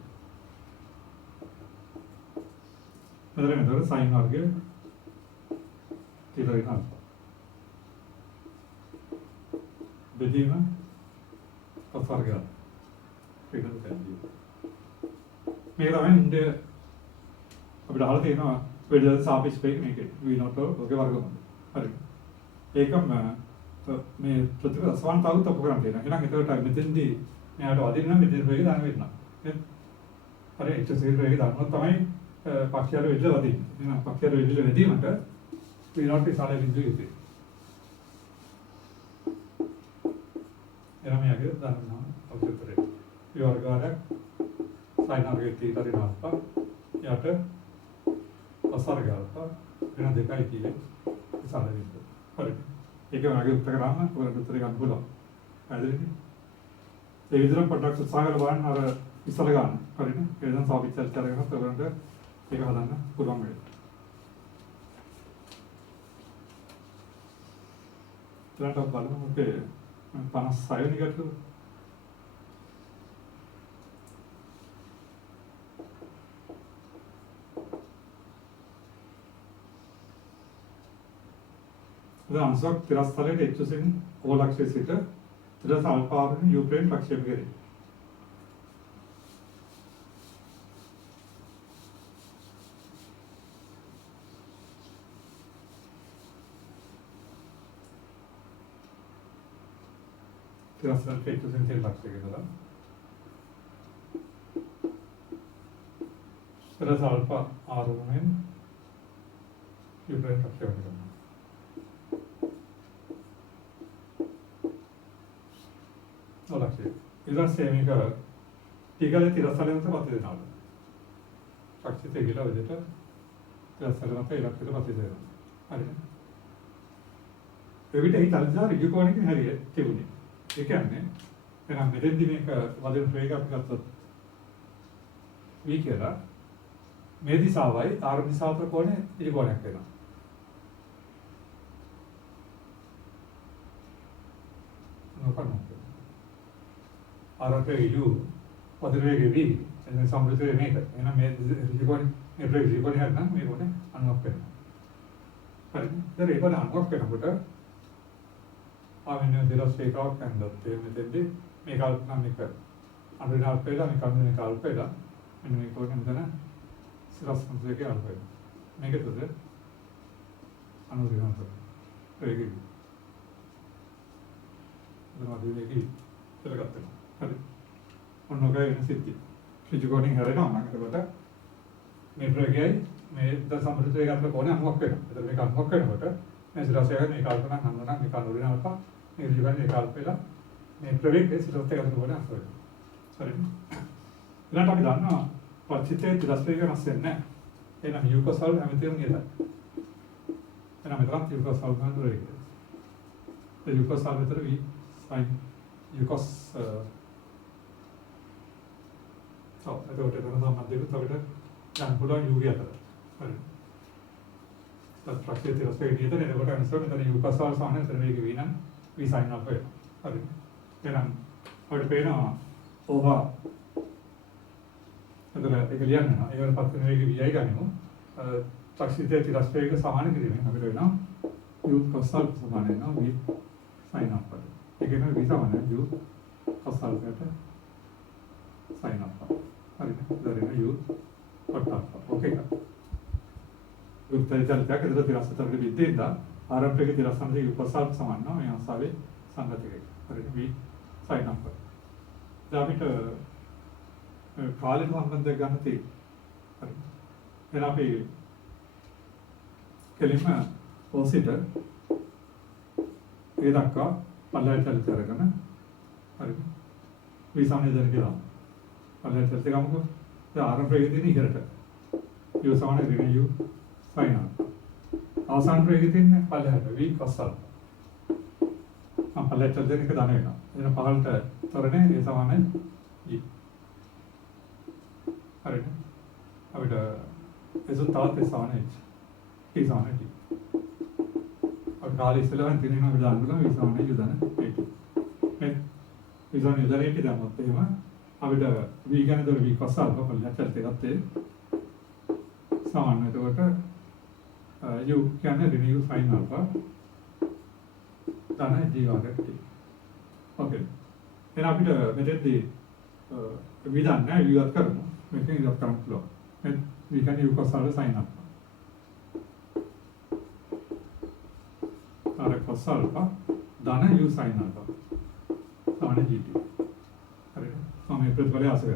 මෙතන sin වර්ගය theta රින alpha. දෙදීම කොස් වර්ගය. ඊට දෙන්නේ. මේක තමයි ඉන්දිය අපිට අහලා තියෙනවා වේදනාවේ සාපේක්ෂ වේග මේකේ v0 ඔගේ වර්ගමූලය. හරි. ඒකම මේ ප්‍රතිපද සමානතාවුත් අප කරන් තියෙනවා. එහෙනම් එතකොට මෙතෙන්දී මෙයාට වදින්න නම් මෙතෙන් වේගය දාන්න වෙනවා. හරි එක්සසයිස් වේගය දාන්නොත් තමයි පක්ෂයට වෙල්ල වදින්නේ. එහෙනම් පක්ෂයට වෙල්ල වැදීමට v0 ඉස්සරහ බිඳුව යුතුයි. එහෙනම් මෙයාගේ දාන්නවා අවශ්‍යතරේ. ඒ වර්ගාරයක් sin වර්ගයේ තීතර ඍණාත්මක යට අසර්ගාත වෙන දෙකයි කියන්නේ ඉස්සරහ බිඳුව. හරි. ඒක වගේ උත්තර කරාම ඔයාලට උත්තර ගන්න පුළුවන්. හරිද? ඒ විදිහට පොඩ්ඩක් උත්සාහ කරලා බලන්න අර ඉස්සර ගන්න. හරිද? ඒ දැන් සාපේක්ෂ කරගෙන ඔයාලට ඒක හදන්න පුළුවන් වෙයි. ඊළඟට බලමු අපේ 56 වෙනි ගැටලුව. අංශක තිරස්තලයේ එක්සෙන් ඕලක්ෂයේ සිට තිරස් අල්පාවෙන් යුක්‍රේන ප්‍රක්ෂේප කෙරේ. තිරස්තලයේ එක්සෙන් තිරස් ප්‍රක්ෂේප කරලා තිරස් අල්පා ආරෝහණයෙන් යුක්‍රේන ප්‍රක්ෂේප කරනවා. ලක්ෂය. ඊට පස්සේ මේක ටිකල තිරසලෙන්ට පත් වෙනවා. පක්ෂිත කියලා විදිහට තිරසලෙන්ට ඉලක්කයට පත් වෙනවා. හරිද? එවිට ඒ තල්ජා ඍජු කෝණයකින් හරිය තිබුණේ. ඒ කියන්නේ එහෙනම් මෙතෙන්දි මේක වදින ප්‍රවේග අපි ගත්තොත් v කියලා මේ දිශාවයි ආරම්භ දිශාව අතර කෝණය ඍජු කෝණයක් වෙනවා. නොකරනවා. ආරම්භයේ u වදින වේගය v එතන සම්බන්ධ වෙන්නේ මේක. එහෙනම් මේ ඍජු කෝණය මේ ඍජු කෝණය හරිනම් මේ කෝණය අනුවක් වෙනවා. හරිද? දැන් ඒක අනුවක් වෙනකොට ආවෙන දිරස් වේගාවක් ගන්නත් මෙතෙන්දී මේ කල්පනා මේක අනුරිනාල් පෙළා මේ කන්නේ කල්පෙලා මෙන්න මේ කෝණය මෙතන සිරස් සංසේකේ අල්පය. මේකද අනුරිනාල් වේගය. මොනවද වේගය කියලා ගත්තා. හරි. ඔන්න ඔකයි වෙන සිද්ධිය. ඍජු කෝණයෙන් හැරෙනවා නම් එතකොට මේ ප්‍රවේගයයි මේ ද සම්පූර්ණ වේග අතර කෝණය අනුවක් වෙනවා. එතකොට මේක අනුවක් වෙනකොට මේ සිරසයක මේ කල්පනා හඳුනන මේ කනුරිනාල්ප මේ ඍජු කෝණය කල්පෙලා මේ ප්‍රවේගයේ සිරස් දෙක අතර කෝණය අනුවක් වෙනවා. හරිද? ඊළඟට අපි දන්නවා පරිචිතයේ තිරස් වේග වෙනස් වෙන්නේ නැහැ. එහෙනම් u cos alpha හැමතෙම නියතයි. එහෙනම් මෙතන u cos alpha හඳුරේ. ඒ u cos alpha විතර v sin u cos එතකොට එතන සම්බන්ධයකුත් අපිට ගන්න පුළුවන් u අතර. හරි. ඒත් ප්‍රක්‍රිය තිරස් වේග නියත නේද? ඒකට අනුසාර මෙතන u cos alpha සාහන මෙතන වේග v නම් v sin alpha වෙනවා. හරි. එහෙනම් අපිට පේනවා ඕවා එතන ඒක ලියන්න. ඒවල පස් වෙන වේගය vi ගනිමු. ප්‍රක්‍රිය තිරස් වේග සමාන කිරීමෙන් අපිට වෙනවා u cos alpha සමාන වෙනවා v sin alpha. ඒක නේ v සමාන u cos alpha ට sin alpha. හරිද? දැන් u cot alpha. ඕකේ. උත්තර චරිතයක් ඇතුළත තිරස් අතරේ විද්දෙන්ද ආරම්භයේ තිරස් සමග u cos alpha සමාන වෙනවා. මේ අවස්ථාවේ සංගතිකයි. හරිද? v sin alpha. දැන් අපිට කාලෙට සම්බන්ධ ගන්න තියෙන්නේ. හරි. එහෙනම් අපි කෙලින්ම ඔසිට ඒ දක්වා පල්ලයට චලිත කරගෙන හරිද? විසමනය දෙන්න කියලා. පල්ලයට චලිත ගමුකෝ. දැන් ආරම්භයේ තියෙන ඉහළට. u සමාන ඍණ u sin alpha. අවසාන ප්‍රවේගය තියෙන්නේ පල්ලයට v cos alpha. පල්ලයට චලිත දෙන එක දන වෙනවා. එන පහළට තරනේ ඒ සමාන e හරිද? අපිට එසු තවත් ඒ සමාන h. e සමාන t. අපි කාලේ ඉස්සෙල්ලා තියෙනවා අපිට දාන්න පුළුවන් v සමාන u දන h. මේ v සමාන u දන h දාමත් එහෙම අපිට v ගැන දොර v cos alpha පල්ලයට චලිත ගත්තේ සමාන. එතකොට u කියන්නේ ඍණ u sin alpha ධන g වර්ග t. ඕකේ. එහෙනම් අපිට මෙතෙන්දී විධාන නැහැ විගත කරමු. මේකෙන් ඉවත් කරන්න පුළුවන්. we can use cos alpha sin alpha. අර cos alpha ධන u sin alpha. සමාන gt. හරිද? මේ ප්‍රතිඵලය ආසකද.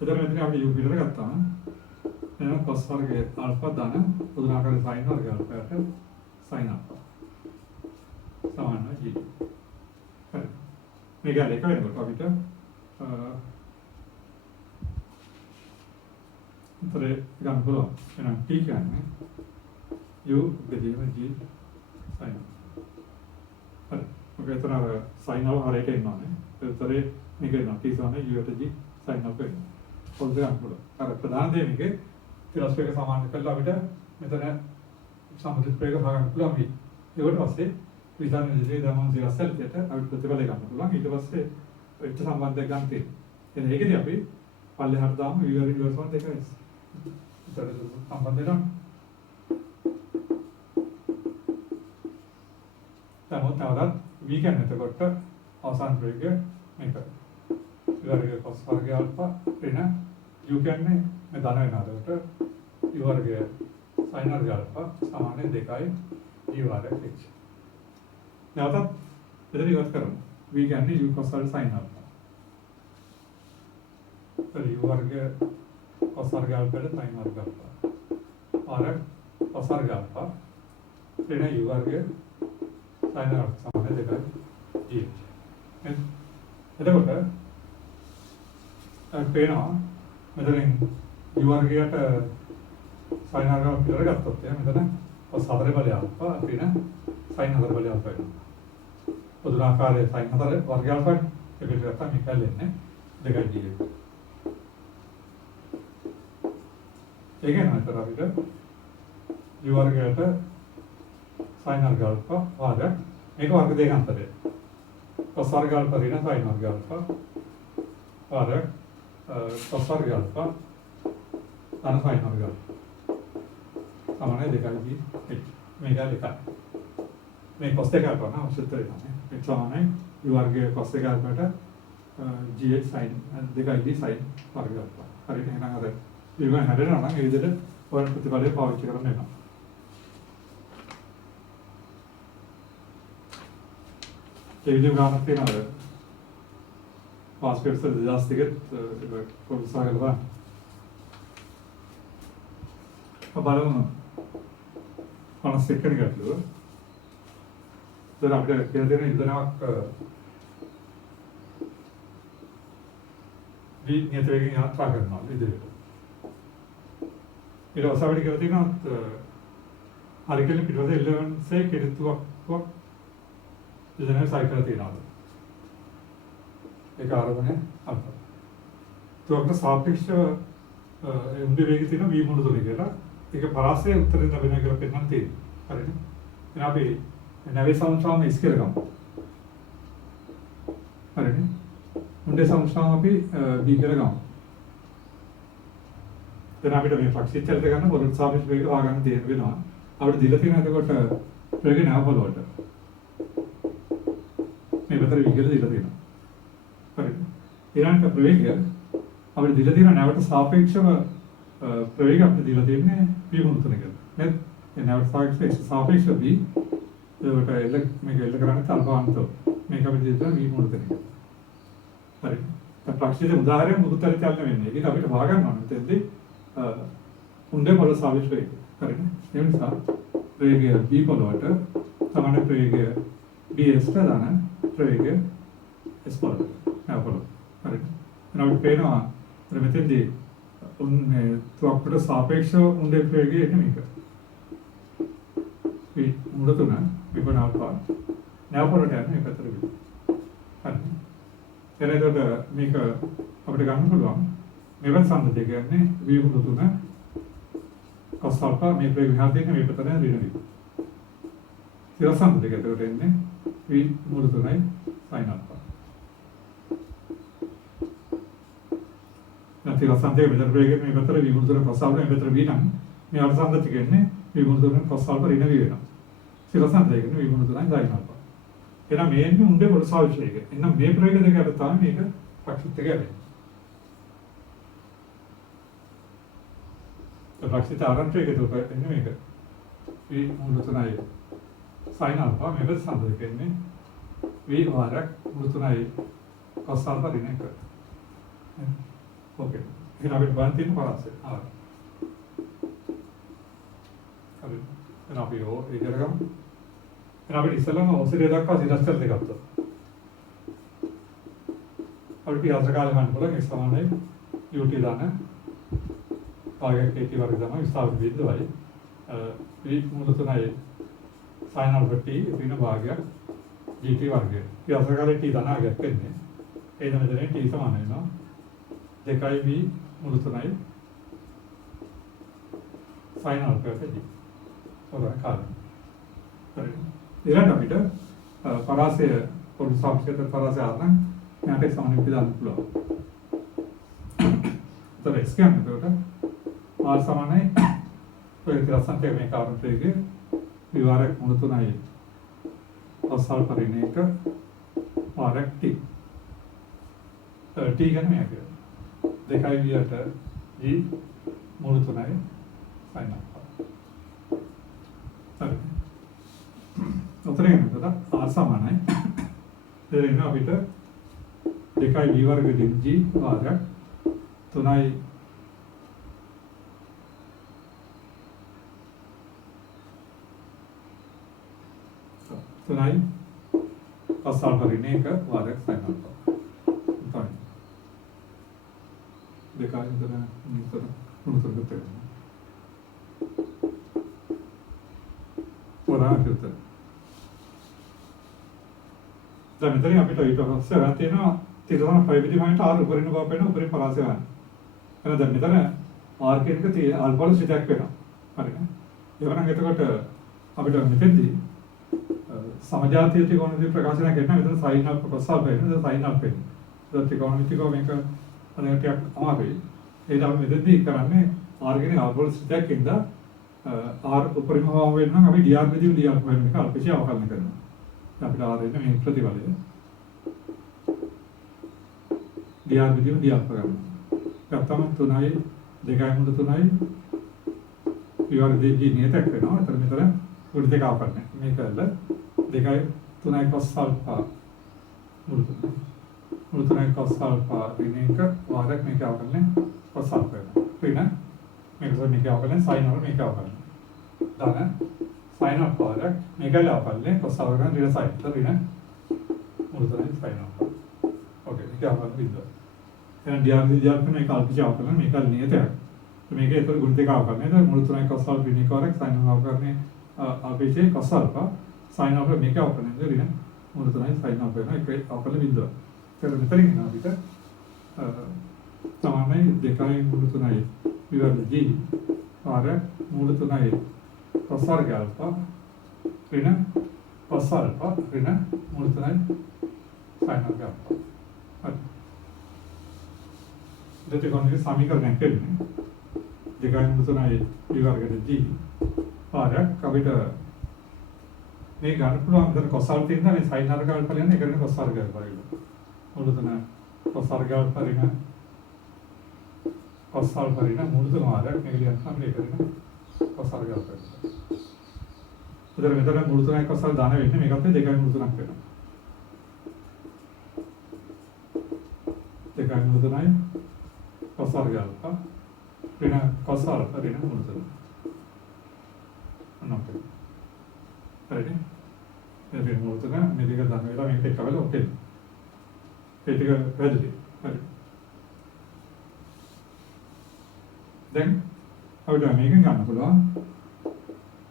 එතකොට මෙතන අපි u පිටර ගත්තාම එහෙනම් cos වර්ගයේ alpha ධන උදාහරණ sin වර්ගය alphaට sin alpha. සමාන gt. හරි. මේක එක වෙනකොට අපිට ඉතින් ගන්න පුළුවන්. එහෙනම් t කියන්නේ u බෙදීම g sin. හරි. මොකද එතන අර sin වල හරියට එනවානේ. ඒතරේ මේක එනවා t සමාන u ට g sin alpha වෙනවා. පොල් ගන්න පුළුවන්. අර ප්‍රධාන දේ මේකේ තිරස් වේග සමාන කරලා අපිට මෙතන සම්බන්ධ ප්‍රේග හොයාගන්න පුළුවන් වෙයි. ඒකට පස්සේ විධාන විදිහේ දමන දිරසල්ට අපිට ප්‍රතිඵල ගන්න පුළුවන්. ඊට පස්සේ වෙච්ච සම්බන්ධයක් ගන්න තියෙනවා. එහෙනම් ඒකදී අපි පල්ලෙහාට දාමු u වලින් ඉවරසම දෙකයි. ඒතර සම්බන්ධය ගන්න. තවදත් v කියන්නේ එතකොට අවසාන ප්‍රේගය මේක. වර්ගය cos වර්ගය alpha ඍණ u කියන්නේ මේ ධන වෙනවා. එතකොට u වර්ගය sin වර්ගය alpha සමාන 2යි u වර්ගය h. නැවතත් මෙතන ඉවත් කරමු. v කියන්නේ u cos alpha sin alpha. එතකොට u වර්ගය cos වර්ගය alpha ට sin වර්ගය alpha. r cos වර්ගය alpha ඍණ u වර්ගය sin alpha සමාන 2යි g. එතකොට පේනවා මෙතනින් u වර්ගයට sin වර්ගය පිටර ගත්තොත් මෙතන cos 4 බලය alpha ඍණ sin 4 බලය alpha වෙනවා. පොදුනාකාරයේ sin 4 වර්ගය alpha එකට ගත්තා මේක ලෙන්නේ 2යි g. ඒක නතර අපිට u වර්ගයට sin වර්ගය alpha වාදයක් මේක වර්ග දෙක අතරේ cos වර්ගය alpha ඍණ sin වර්ගය alpha වාදයක් cos වර්ගය alpha ධන sin වර්ගය alpha සමාන 2යි g h. මේක එකයි. මේ cos දෙක alpha නම් සුත්‍රය තමයි. මේ සමානයි u වර්ගයේ cos දෙක alpha ට gh sin 2යි g sin වර්ගය alpha. හරියට එහෙනම් අර විවරණ හැදෙනවා නම් ඒ විදිහට ඔය ප්‍රතිඵලය පාවිච්චි කරන්න වෙනවා. ඒ විදිහ ගානක් තියෙනවා. පාස් පෙප්සර් 2002 පොලිසාර කරලා බලමු 51 වෙනි ගැටලුව. දැන් අපිට කියලා දෙන ඉදනක් නියත වේගයෙන් යාත්‍රා කරනවා ඉදිරියට. ඊට පස්සේ අපිට කියලා තියෙනවා හරිකෙල පිටවද 11 සේ කෙරෙතුවක් ඉදන සයිකල් තියෙනවා. ඒක ආරම්භනේ අල්ප. තුවක්ට සාපේක්ෂව උන්දේ වේගය තියෙන v මුළු තුනේ කියලා. ඒක පරාසයේ උත්තරේ ලැබෙනවා කියලා පෙන්නන්න තියෙනවා. හරිද? එහෙනම් අපි නැවේ සම්සාම ඉස්කර ගමු. හරිද? උන්දේ සම්සාම අපි v කියලා ගමු. දැන් අපිට මේ ෆ්ලක්ස් චලත ගන්න පොරොත් සාපේක්ෂ වේගය හොයාගන්න තියෙන වෙනවා. අපිට දීලා තියෙන එතකොට වේගය නැවපොළොවට. මේ විතර v කියලා දීලා තියෙනවා. හරිද? ඊළඟ ප්‍රවේගය අපිට දීලා තියෙන නැවට සාපේක්ෂව ප්‍රවේගය අපිට දීලා තියෙන්නේ v මුළු තුනකට. නේද? ඒ නැවට සාපේක්ෂව v ඒකට මේක එල්ල කරන්නේ අල්පාන්තෝ. මේක අපිට දීලා v මුළු තුනකට. හරිද? දැන් ප්‍රක්ෂිත උදාහරණයක් මුදුතල චලන වෙන්නේ. ඒක අපිට හොයාගන්න ඕනේ. එතෙන්දී උණ්ඩේ පොළ සාපේක්ෂ වේගය. හරිද? ඒ නිසා ප්‍රවේගය v පොළවට සමාන ප්‍රවේගය ds ට දාන ප්‍රවේගය s පොළවට. නැවපොළ. හරිද? එහෙනම් අපිට පේනවා මෙතෙන්දී උන්නේ තුවක්කට සාපේක්ෂව උණ්ඩේ ප්‍රවේගය එන්නේ මේක. මේ මුල තුන විපරාපා නැවපොළට යන එකතර වෙයි. හරි. එතකොට මේක අපිට ගන්න පුළුවන් මෙවන් සම්බන්ධය කියන්නේ v මුල තුන cos alpha මේ ප්‍රවේගය විහාරයෙන් මේ පැත්තට ඍණ වී. ඊට සම්බන්ධයකට එන්නේ v මුල තුනයි sin alpha. නැති රසන්තයේ මෙතන ප්‍රවේගය මේ පැත්තට v මුල තුන cos alpha මේ පැත්තට v නම් මේ අර්ථසන්දති කියන්නේ v මුල තුන cos alpha ඍණ වී වෙනවා. ඊට රසන්තය කියන්නේ v මුල තුනයි sin alpha. එහෙනම් මේ එන්නේ උණ්ඩේ කොටස ආවිශ්ලේෂය. එහෙනම් මේ ප්‍රවේග දෙක අතර තමයි මේක ප්‍රක්ෂිප්ත කරන්නේ. ප්‍රක්ෂිප්ත ආරම්භ වේගය දුක එන්නේ මේක. V මූල 3යි sin alpha මේක සම්බන්ධ වෙන්නේ V වාරයක් මූල 3යි cos alpha දින එක. ඕකේ. එහෙනම් අපිට බලන්න තියෙන පරාසය. හරි. එහෙනම් අපි ඒ කරගමු. එහෙනම් අපිට ඉස්සෙල්ලාම ඔසිලේ දක්වා සිරස්තර දෙකක් ගත්තා. අපිට අසකාලේ ගන්න පුළුවන් ඒ සමානයි ut දාන භාගයක් kt වර්ග තමයි විස්තර බිඳුවයි. V මූල 3යි sin alpha t ඍණ භාගයක් gt වර්ගය. ඒ අසකාලේ t ධනාගයක් වෙන්නේ. ඒ තමයි t සමාන වෙනවා 2යි v මූල 3යි sin alpha t. ඔරයි කාලේ. හරි. ඊළඟ අපිට පරාසය පොඩි සාපේක්ෂ පරාසය ආරණ ඥාතේ සමාන විදිහට පුළුවන්. ඒතර x කියන්නේ එතකොට r සමානයි ඔය ක්‍රසන්තේ මේ කාර්යයේ විවරයක් මුල 3යි cos alpha ඍණ 1 වාරයක් t. t ගන්න මේක. 2යි v යට g මුල 3යි sin alpha. හරි. උත්තරේ නේද? r සමානයි. එතන අපිට 2යි v වර්ග g වාරයක් 3යි තුනයි cos alpha ඍණ 1 වාරයක් sin alpha. තමයි. දෙකයි විතර මුතර ගත්තේ. පොරාට උත්තර. දැන් මෙතන අපිට ඊට පස්සේ ගන්න තියෙනවා තිරසන ප්‍රවිධි මයින්ට r උපරිම බව පේන උපරිම පරාසය ගන්න. එහෙනම් දැන් මෙතන r කියන එක tie alpha වල සිතක් වෙනවා. හරිද? එවනම් එතකොට අපිට මෙතෙන්දී සමජාතීය ත්‍රිකෝණමිතිය ප්‍රකාශනය කරනවා මෙතන sin alpha cos alpha එන්නේ sin alpha එන්නේ. ඒක ත්‍රිකෝණමිතියව මේක අනේටියක් අමාරුයි. ඒ තමයි මෙතෙන්දී කරන්නේ r කියන alpha වල සිතක් ඉඳලා r උපරිම බව වෙන්න නම් අපි dr විදිහට dr වෙන එක අල්පශය අවකලන කරනවා. අපිට r එන්නේ මේ ප්‍රතිඵලය. dr විදිහට dr කරනවා. ගත්තම 3යි 2යි මුල 3යි විවර දෙකේ නියතක් වෙනවා. එතන මෙතන උඩ දෙක අවකලන. මේක ඇල්ල 2යි 3යි cos alpha මුල 3යි cos alpha ඍණ 1 වාරයක් මේක අවකලන cos alpha වෙනවා. ඍණ මේක මේක අවකලන sin alpha මේක අවකලන. දාන sin alpha වාරයක් මේකයි අවකලන cos alpha ඍණ sin ඍණ මුල 3යි sin alpha. ඕකේ මේක අවකලන විදිහ. එහෙනම් dr විදිහට මේක අල්පශය අවකලන මේක නියතයක්. මේක ඒතර ගුණ දෙක අවකලන. එතන මුල 3යි cos alpha ඍණ 1 වාරයක් sin alpha අවකලන අල්පශය cos alpha sin alpha මේක අවකලන ඍණ මුල 3යි sin alpha වෙනවා ඒක අවකලන බිඳුව. ඒක මෙතනින් එනවා අපිට තමයි 2යි මුල 3යි විවර g වාරයක් මුල 3යි cos alpha ඍණ cos alpha ඍණ මුල 3යි sin alpha. හරි. දෙක කොන්නේ සමීකරණයක් වෙන්නේ 2යි මුල 3යි විවරකට g වාරයක් අපිට මේ ගන්න පුළුවන් විතර cos alpha තියෙනවා මේ sin alpha බලන්න ඒකනේ cos alpha බලන්න. මුල 3 cos alpha ඍණ cos alpha ඍණ මුල 3 වාරයක් මේක ලියන්න අපිට ඒකනේ cos alpha බලන්න. උදේ මෙතන මුල 3යි cos alpha දාන වෙන්නේ මේකත් 2යි මුල 3ක් වෙනවා. 2යි මුල 3යි cos alpha ඍණ cos alpha ඍණ මුල 3. අනොක්කේ. හරිද? මේ මුල 3 මේ දෙක දාන වෙලාව මේක එක්ක වෙලා ඔකේ. ඒ ටික වැදගත්. හරි. දැන් අපිට මේකෙන් ගන්න පුළුවන්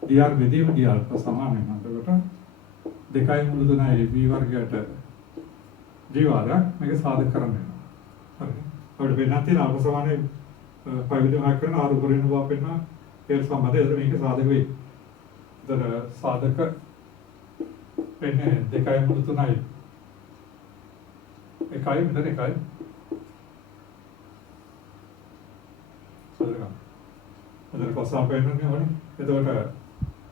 dr බෙදීම d alpha සමාන වෙනවා. එතකොට 2යි මුල 3යි v වර්ගයට g වාරයක් මේක සාධක කරන්න වෙනවා. හරි. අපිට වෙනත් තියෙන alpha සමානයි පරිවිදමක් කරන r උපරිම බව පෙන්වන ඒ සම්බන්ධය මේක සාධක වෙයි. ඒතර සාධක වෙන්නේ 2යි මුල 3යි එකයි මෙතන එකයි සාධක. එතන cos alpha වෙනන්නේ ඕනේ. එතකොට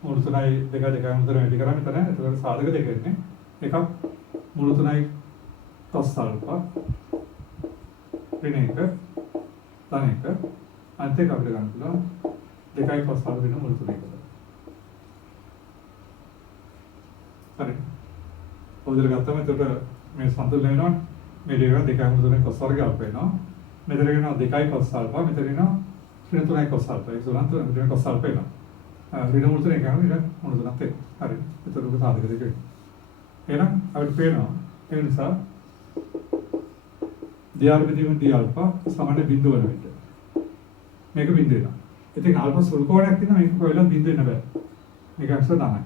මුල 3යි 2යි මුල 3යි වැඩි කරා මෙතන. එතකොට සාධක දෙක එන්නේ එකක් මුළු 3යි cos alpha ඍණ 1 ධන 1 අනිත් එක අපිට ගන්න පුළුවන් 2යි cos alpha වෙන මුළු 3 එකද. හරි. ඔතන ගත්තම එතකොට මේ සම්තුලනය වෙනවා මේ දෙක 2යි මුළු 3යි cos වර්ග alpha වෙනවා. මෙතන වෙනවා 2යි cos alpha මෙතන වෙනවා ඍණ 3යි cos alpha. ඒක උනන්ත මෙතන cos alpha වෙනවා. ඍණ මුළු 3 එකම ඍණ මුළු 3ක් තියෙනවා. හරි. එතකොට උග සාධක දෙක වෙනවා. එහෙනම් අපිට පේනවා ඒ නිසා dr බෙදීම d alpha සමාන බිඳුව වෙන විට මේක බිඳු වෙනවා. ඉතින් alpha සුළු කෝණයක් තියෙනවා මේක කොහෙලවත් බිඳු වෙන්න බෑ. මේක අක්ෂර තමයි.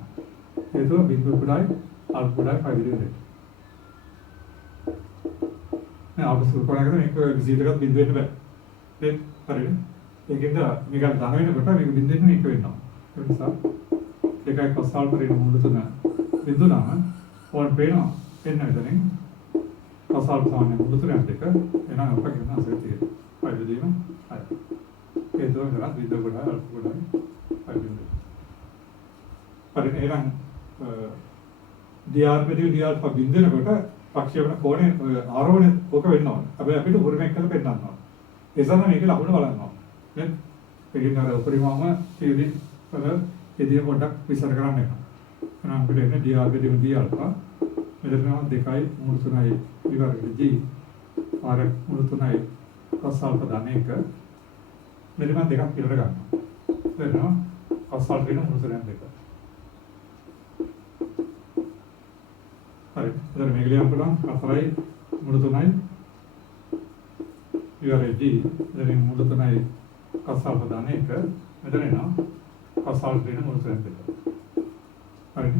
හේතුව බිඳුව කුඩායි alpha කුඩායි පහ විදිහට දෙන්න. නෑ alpha සුළු කෝණයකට මේක විසිටකට බිඳු වෙන්න බෑ. හරිද? හරිද? ඒකෙන්ද මේක ධන වෙනකොට මේක බිඳු වෙන්නේ මේක වෙනවා. ඒ නිසා 2යි cos alpha ඍණ මුළු 3 බිඳු නම් ඕන් පේනවා එන්න මෙතනින් cos alpha සමාන මුළු 3ක් දෙක එනවා අපට කියන අසල තියෙනවා. පහ විදිහම හරි. ඒ තුන කරා බිඳුව කුඩායි alpha කුඩායි පහ විදිහට. හරි එහෙනම් dr බෙදීම d alpha බිඳිනකොට ප්‍රක්ෂේපණ කෝණය ආරෝහණය ඕක වෙන්න ඕනේ. හැබැයි අපිට උපරිමයක් කරලා පෙන්නන්න ඕනේ. ඒ සඳහා මේක ලකුණු බලන්න ඕනේ. නේද? ඒකෙන් අර උපරිමම තීරි වල එදින පොඩ්ඩක් විස්තර කරන්න එක. එහෙනම් අපිට එන්නේ dr බෙදීම d alpha මෙතන 2යි මුළු 3යි විවරකට g r මුළු 3යි cos alpha ධන 1 මෙතන මම දෙකක් පිටට ගන්නවා. එතන cos alpha වෙන මුළු 3යි 2. හරි. එතන මේක ලියන්න පුළුවන් 4යි මුළු 3යි විවරයට g එතන මුළු 3යි cos alpha ධන 1 මෙතන එනවා cos alpha වෙන මුළු 3යි 2. හරිද?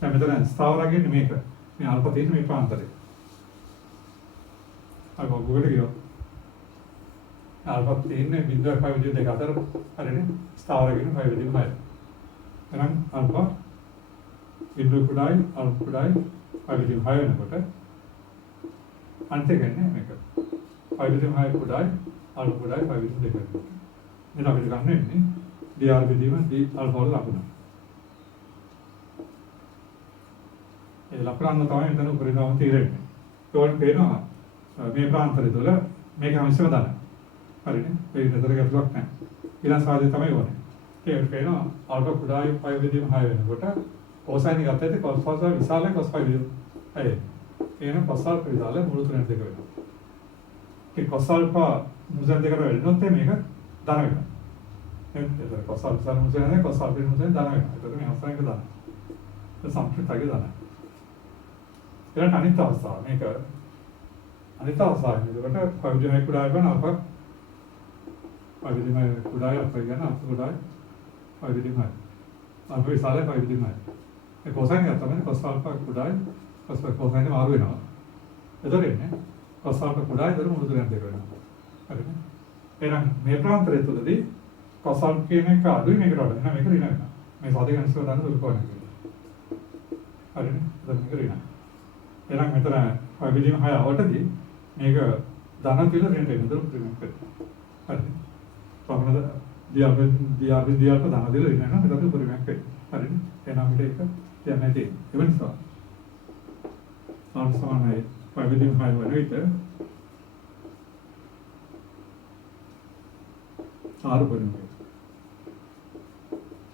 දැන් මෙතන ස්ථාවරයෙන් මේක මේ alpha තියෙන මේ ප්‍රාන්තරය. අර මොකද කියෝ? alpha තියෙන්නේ 0.5 විදිහට දෙක අතර හරිනේ ස්ථාවරයෙන් 5 විදිහට හරි. එහෙනම් alpha බිඳුව කුඩායි alpha කුඩායි 5 විදිහට 6 වෙනකොට අන්තිම ගන්නේ මේක. 5 විදිහට 6 කුඩායි alpha කුඩායි 5 විදිහට 2 වෙනකොට. මෙන්න අපිට ගන්න වෙන්නේ dr බෙදීම d alpha වල ලකුණ. ඒ ලකුණ තමයි මෙතන උපරිමම තීරෙන්නේ. ඒකෝන් පේනවා මේ ප්‍රාන්තරය තුළ මේක අවශ්‍යම දාන. හරිනේ. මේ විතර ගැටලුවක් නැහැ. ඊළඟ සාධය තමයි ඕනේ. ඒක පේනවා alpha කුඩායි 5 විදිහම 6 වෙනකොට cosine ගත්තද cos alpha විශාලයි cos phi විදිහ. හරි. එහෙනම් cos alpha විශාල මුළු 3 දෙක වෙනවා. ඒ cos alpha මුළු 3 දෙකට වෙන්නොත් මේක ධන වෙනවා. එහෙනම් cos alpha මුළු 3 දෙක cos alpha මුළු 3 ධන වෙනවා. ඒකට මේ අවස්ථාවක ධන. ඒ සම්පූර්ණයි ධන. ඊළඟ අනිත් අවස්ථාව මේක අනිත් අවස්ථාවේ එතකොට පවිදිමයි කුඩායි වෙන alpha පවිදිමයි කුඩායි alpha කියන alpha කුඩායි පවිදිමයි alpha විශාලයි පවිදිමයි ඒ cosine එක තමයි cos alpha කුඩායි cos cosine එක මාරු වෙනවා එතකොට එන්නේ cos alpha කුඩායි දර මුළු 3 දෙක වෙනවා හරිද එහෙනම් මේ ප්‍රාන්තරය තුලදී cos alpha කියන එක අඩුයි මේකට වඩා එහෙනම් මේක ඍණ වෙනවා මේ සාධක අනිශ්චිත දාන්න දුරු කරනවා හරිද එතකොට මේක ඍණ එහෙනම් මෙතන පවිදිම 6 අවටදී මේක ධන කියලා ඍණ වෙන දරු ඍණ කරනවා. හරිද? කොහොමද dr ධන දෙල ඍණ වෙනවා මෙතන උපරිමයක් වෙනවා. හරිද? එහෙනම් අපිට ඒක කියන්න තියෙන්නේ. ඒ නිසා සාමාන්‍යයි පවිදිම 6 වන විට ආරු වෙනවා.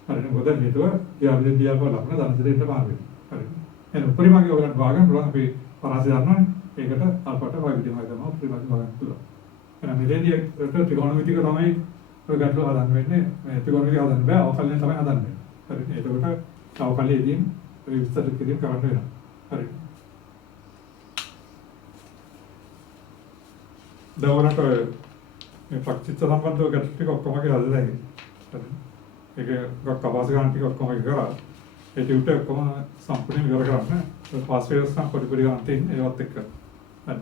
හරිද? මොකද හේතුව dr වල ලකුණ ධන දෙලට මාරු වෙනවා. හරිද? එහෙනම් උපරිමගේ ඔයගලන්ට භාගයෙන් පුළුවන් අපි පරාසය දන්නවනේ. ඒකට alpha ට y විදිහම ගන්නවා උපරිමගේ භාගයෙන් පුළුවන්. එහෙනම් මෙතෙන්දී ත්‍රිකෝණමිතික තමයි ඔය ගැටලුව හදන්න වෙන්නේ. මේ ත්‍රිකෝණමිතික හදන්න බෑ. අවකලනය තමයි හදන්නේ. හරිද? එතකොට අවකලයේදී ඔය විස්තර කිරීම කරන්න වෙනවා. හරිද? දවරට මේ ප්‍රතිචිත්ත සම්බන්ධව ගැටලු ටික ඔක්කොම කියලා හදලා ඉන්නේ. හරිද? ඒක ගොඩක් අවාසි ගන්න ටික ඔක්කොම කරා. ඒ ටියුටර් කොහොම සම්පූර්ණයෙන් ඉවර කරන්න. ෆාස්ට් වේව්ස් නම් පොඩි පොඩි ගන්න තියෙන ඒවත් එක්ක. හරි.